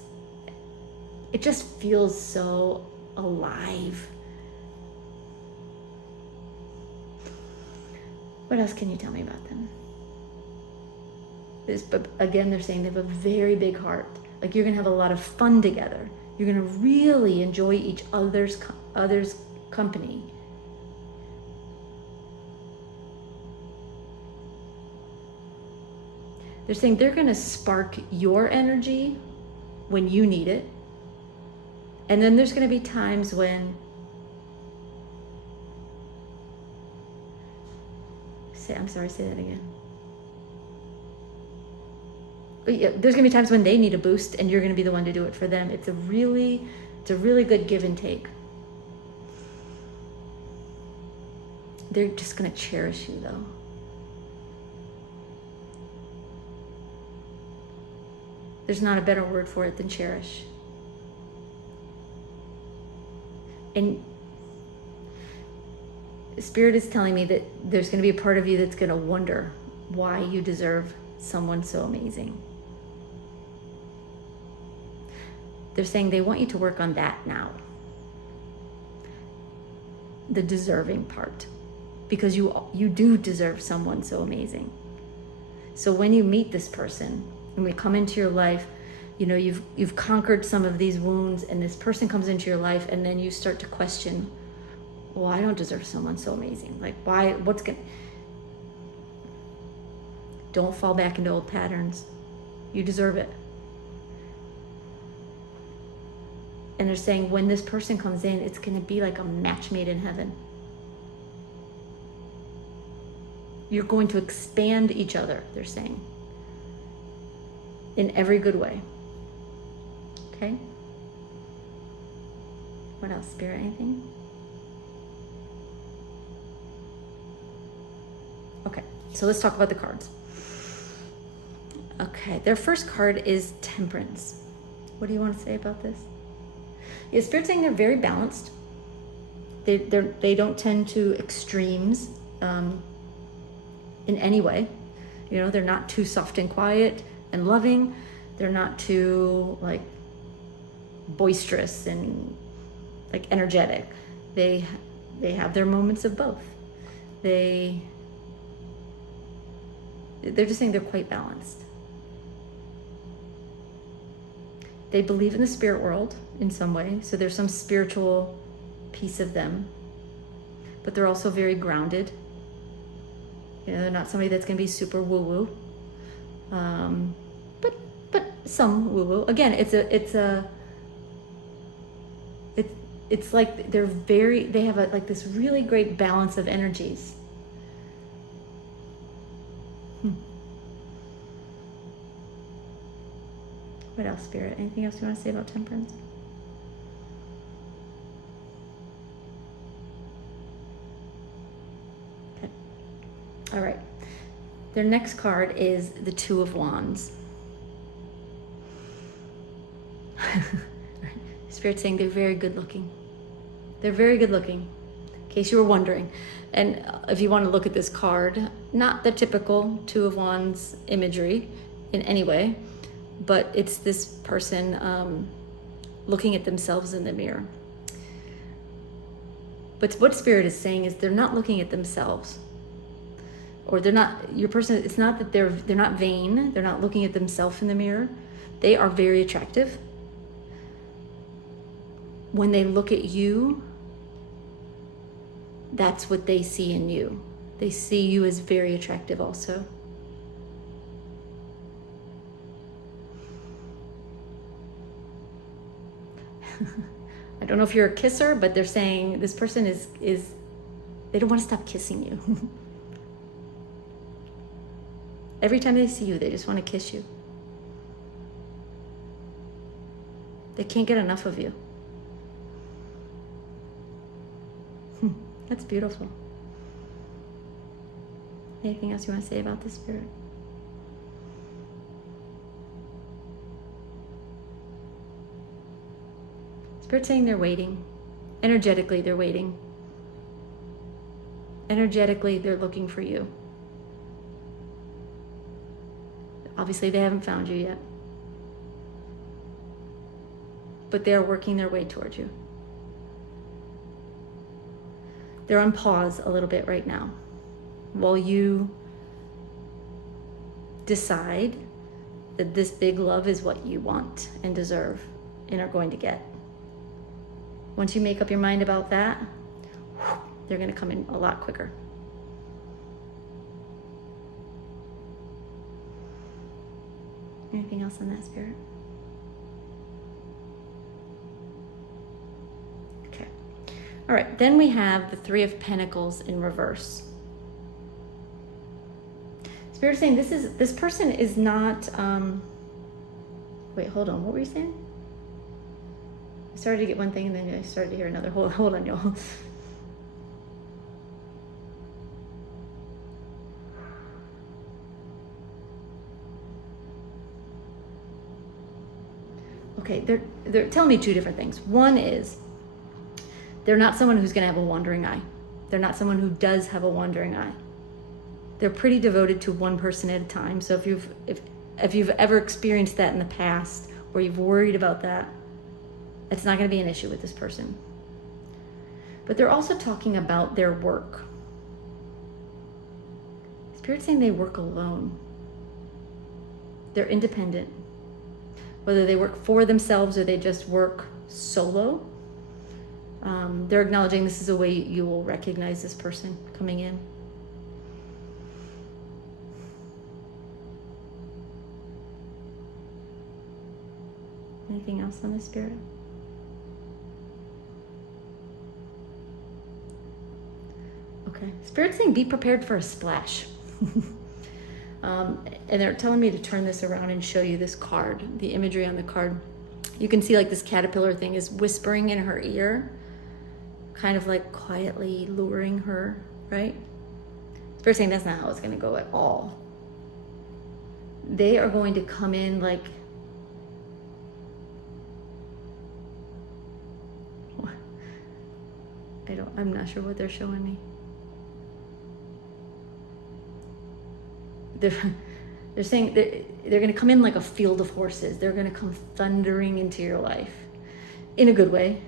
It just feels so alive. What else can you tell me about them? But again, they're saying they have a very big heart. Like you're gonna have a lot of fun together. You're gonna really enjoy each other's company. They're saying they're gonna spark your energy when you need it. And then there's gonna be times when, say that again. Yeah, there's gonna be times when they need a boost and you're gonna be the one to do it for them. It's a really good give and take. They're just gonna cherish you though. There's not a better word for it than cherish. And Spirit is telling me that there's going to be a part of you that's going to wonder why you deserve someone so amazing. They're saying they want you to work on that now. The deserving part. Because you do deserve someone so amazing. So when you meet this person and we come into your life, you know, you've conquered some of these wounds, and this person comes into your life, and then you start to question, well, I don't deserve someone so amazing. Like, why? Don't fall back into old patterns. You deserve it. And they're saying when this person comes in, it's going to be like a match made in heaven. You're going to expand each other, they're saying, in every good way. Okay? What else, Spirit? Anything? Okay, so let's talk about the cards. Okay, their first card is Temperance. What do you want to say about this? Yeah, Spirit's saying they're very balanced. They don't tend to extremes in any way. You know, they're not too soft and quiet and loving. They're not too like boisterous and like energetic. They have their moments of both. They're just saying they're quite balanced. They believe in the spirit world in some way, so there's some spiritual piece of them, but they're also very grounded. You know, they're not somebody that's going to be super woo-woo, but some woo-woo. Again, it's like they have like this really great balance of energies. What else, Spirit? Anything else you want to say about Temperance? Okay. All right. Their next card is the Two of Wands. Spirit's saying they're very good looking. They're very good looking, in case you were wondering. And if you want to look at this card, not the typical Two of Wands imagery in any way, but it's this person looking at themselves in the mirror. But what Spirit is saying is they're not looking at themselves, or they're not, your person, it's not that they're not vain, they're not looking at themselves in the mirror. They are very attractive. When they look at you, that's what they see in you. They see you as very attractive also. I don't know if you're a kisser, but they're saying this person is they don't want to stop kissing you. Every time they see you, they just want to kiss you. They can't get enough of you. That's beautiful. Anything else you want to say about this, Spirit? Spirit's saying they're waiting. Energetically, they're waiting. Energetically, they're looking for you. Obviously, they haven't found you yet. But they're working their way towards you. They're on pause a little bit right now while you decide that this big love is what you want and deserve and are going to get. Once you make up your mind about that, they're going to come in a lot quicker. Anything else on that, Spirit? Okay. All right, then we have the Three of Pentacles in reverse. Spirit saying this person is not, wait, hold on, what were you saying? I started to get one thing and then I started to hear another. Hold on, y'all. okay, they're telling me two different things. One is they're not someone who's going to have a wandering eye. They're not someone who does have a wandering eye. They're pretty devoted to one person at a time. So if you've ever experienced that in the past, or you've worried about that, it's not going to be an issue with this person. But they're also talking about their work. Spirit's saying they work alone. They're independent. Whether they work for themselves or they just work solo, they're acknowledging this is a way you will recognize this person coming in. Anything else on the Spirit? Okay. Spirit's saying be prepared for a splash. And they're telling me to turn this around and show you this card, the imagery on the card. You can see like this caterpillar thing is whispering in her ear, kind of like quietly luring her, right? Spirit's saying that's not how it's going to go at all. They are going to come in like, I'm not sure what they're showing me. They're saying they're going to come in like a field of horses. They're going to come thundering into your life in a good way.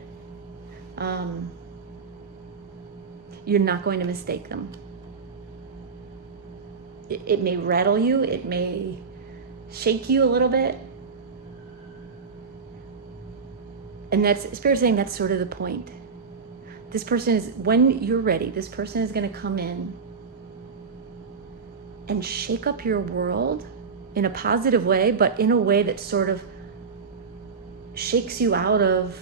You're not going to mistake them. It may rattle you. It may shake you a little bit. And that's Spirit saying that's sort of the point. This person is, when you're ready, this person is going to come in and shake up your world in a positive way, but in a way that sort of shakes you out of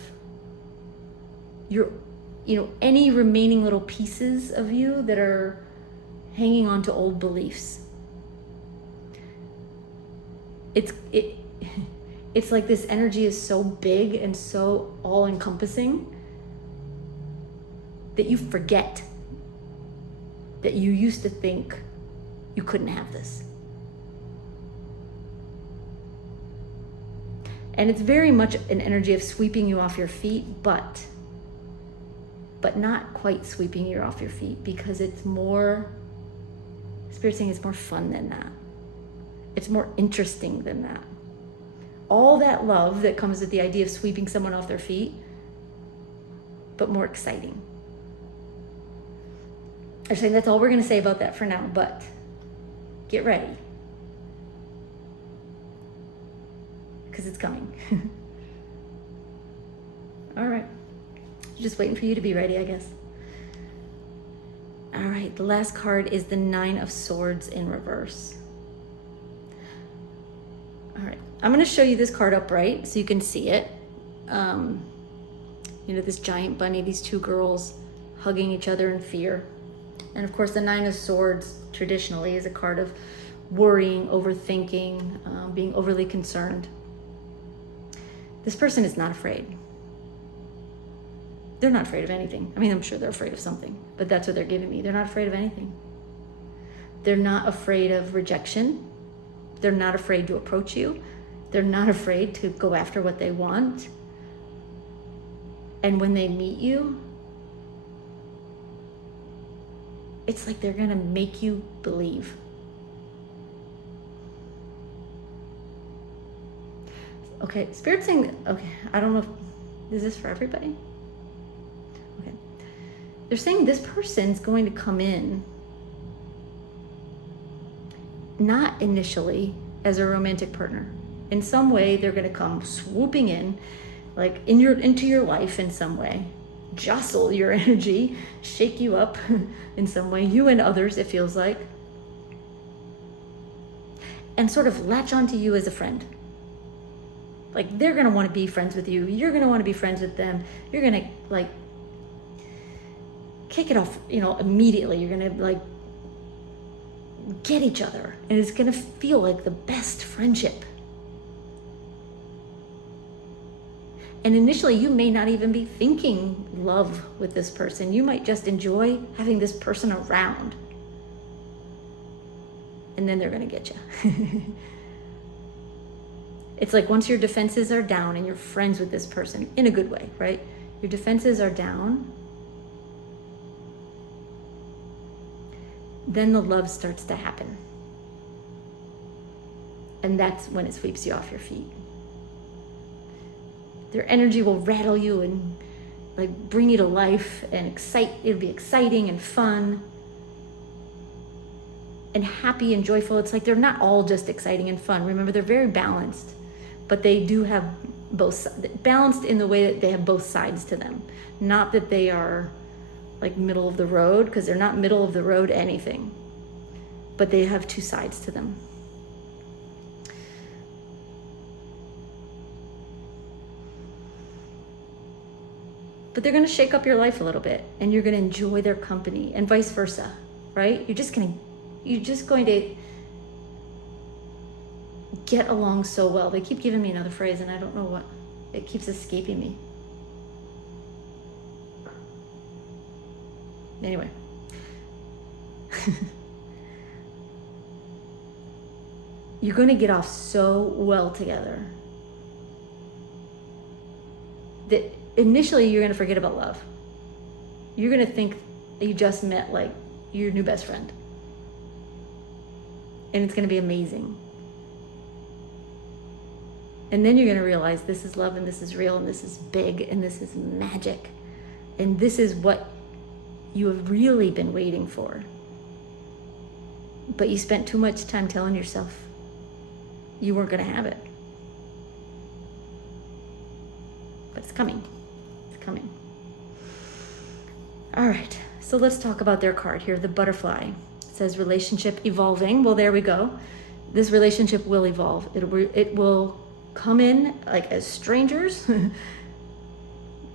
your, any remaining little pieces of you that are hanging on to old beliefs. It's like this energy is so big and so all-encompassing that you forget that you used to think you couldn't have this. And it's very much an energy of sweeping you off your feet, but not quite sweeping you off your feet, because it's more, Spirit's saying it's more fun than that. It's more interesting than that. All that love that comes with the idea of sweeping someone off their feet, but more exciting. I'm saying that's all we're going to say about that for now, but get ready. Because it's coming. All right. Just waiting for you to be ready, I guess. All right. The last card is the 9 of Swords in reverse. All right. I'm going to show you this card upright so you can see it. This giant bunny, these two girls hugging each other in fear. And of course, the 9 of Swords traditionally is a card of worrying, overthinking, being overly concerned. This person is not afraid. They're not afraid of anything. I mean, I'm sure they're afraid of something, but that's what they're giving me. They're not afraid of anything. They're not afraid of rejection. They're not afraid to approach you. They're not afraid to go after what they want. And when they meet you, it's like they're going to make you believe. Okay, Spirit's saying, okay, I don't know is this for everybody? Okay. They're saying this person's going to come in not initially as a romantic partner. In some way, they're going to come swooping in, like into your life in some way, jostle your energy, shake you up in some way, you and others, it feels like, and sort of latch onto you as a friend. Like they're going to want to be friends with you. You're going to want to be friends with them. You're going to like kick it off, immediately. You're going to like get each other, and it's going to feel like the best friendship. And initially, you may not even be thinking love with this person. You might just enjoy having this person around. And then they're going to get you. It's like once your defenses are down and you're friends with this person in a good way, right? Your defenses are down, then the love starts to happen. And that's when it sweeps you off your feet. Their energy will rattle you and like bring you to life and it'll be exciting and fun and happy and joyful. It's like they're not all just exciting and fun. Remember, they're very balanced, but they do have balanced in the way that they have both sides to them. Not that they are like middle of the road, because they're not middle of the road anything, but they have two sides to them. But they're going to shake up your life a little bit, and you're going to enjoy their company, and vice versa, right? You're just going to get along so well. They keep giving me another phrase, and I don't know what. It keeps escaping me. Anyway. You're going to get off so well together that initially you're going to forget about love. You're going to think that you just met like your new best friend. And it's going to be amazing. And then you're going to realize this is love, and this is real, and this is big, and this is magic. And this is what you have really been waiting for. But you spent too much time telling yourself you weren't going to have it. But it's coming. It's coming. All right. So let's talk about their card here, the butterfly. It says relationship evolving. Well, there we go. This relationship will evolve. It will come in like as strangers,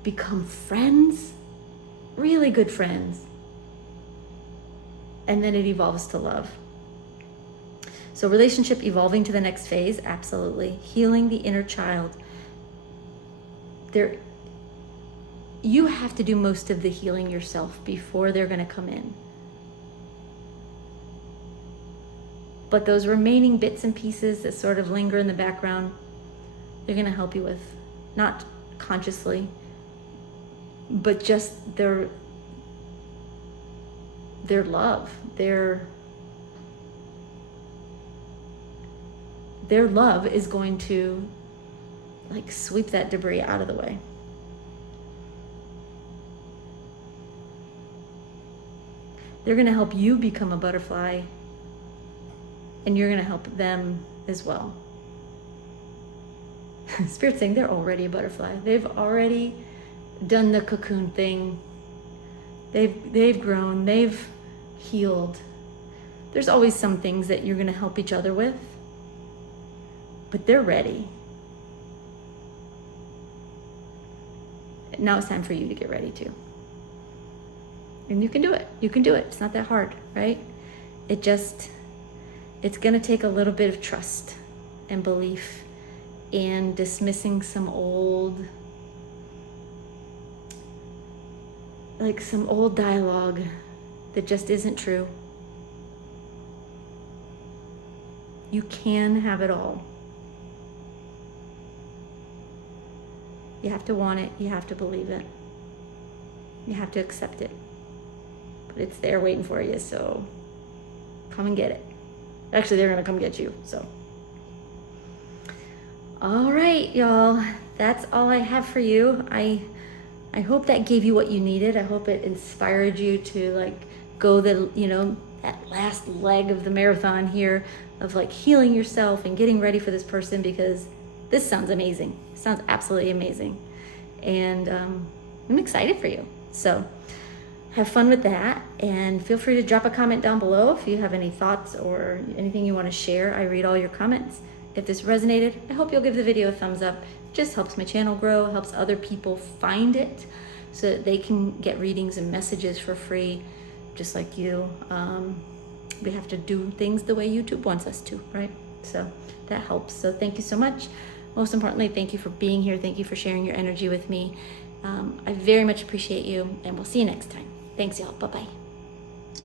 become friends, really good friends, and then it evolves to love. So relationship evolving to the next phase, absolutely. Healing the inner child. You have to do most of the healing yourself before they're going to come in. But those remaining bits and pieces that sort of linger in the background, they're going to help you with. Not consciously, but just their love, their love is going to like sweep that debris out of the way. They're going to help you become a butterfly, and you're going to help them as well. Spirit's saying they're already a butterfly. They've already done the cocoon thing. They've grown, they've healed. There's always some things that you're going to help each other with, but they're ready. Now it's time for you to get ready too. And you can do it. You can do it. It's not that hard, right? It's going to take a little bit of trust and belief and dismissing some old dialogue that just isn't true. You can have it all. You have to want it. You have to believe it. You have to accept it. But it's there waiting for you, so come and get it. Actually, they're going to come get you, so. All right, y'all. That's all I have for you. I hope that gave you what you needed. I hope it inspired you to like go that last leg of the marathon here of like healing yourself and getting ready for this person, because this sounds amazing. It sounds absolutely amazing. And I'm excited for you. So have fun with that, and feel free to drop a comment down below if you have any thoughts or anything you want to share. I read all your comments. If this resonated, I hope you'll give the video a thumbs up. It just helps my channel grow, helps other people find it so that they can get readings and messages for free, just like you. We have to do things the way YouTube wants us to, right? So that helps. So thank you so much. Most importantly, thank you for being here. Thank you for sharing your energy with me. I very much appreciate you, and we'll see you next time. Thanks, y'all. Bye-bye.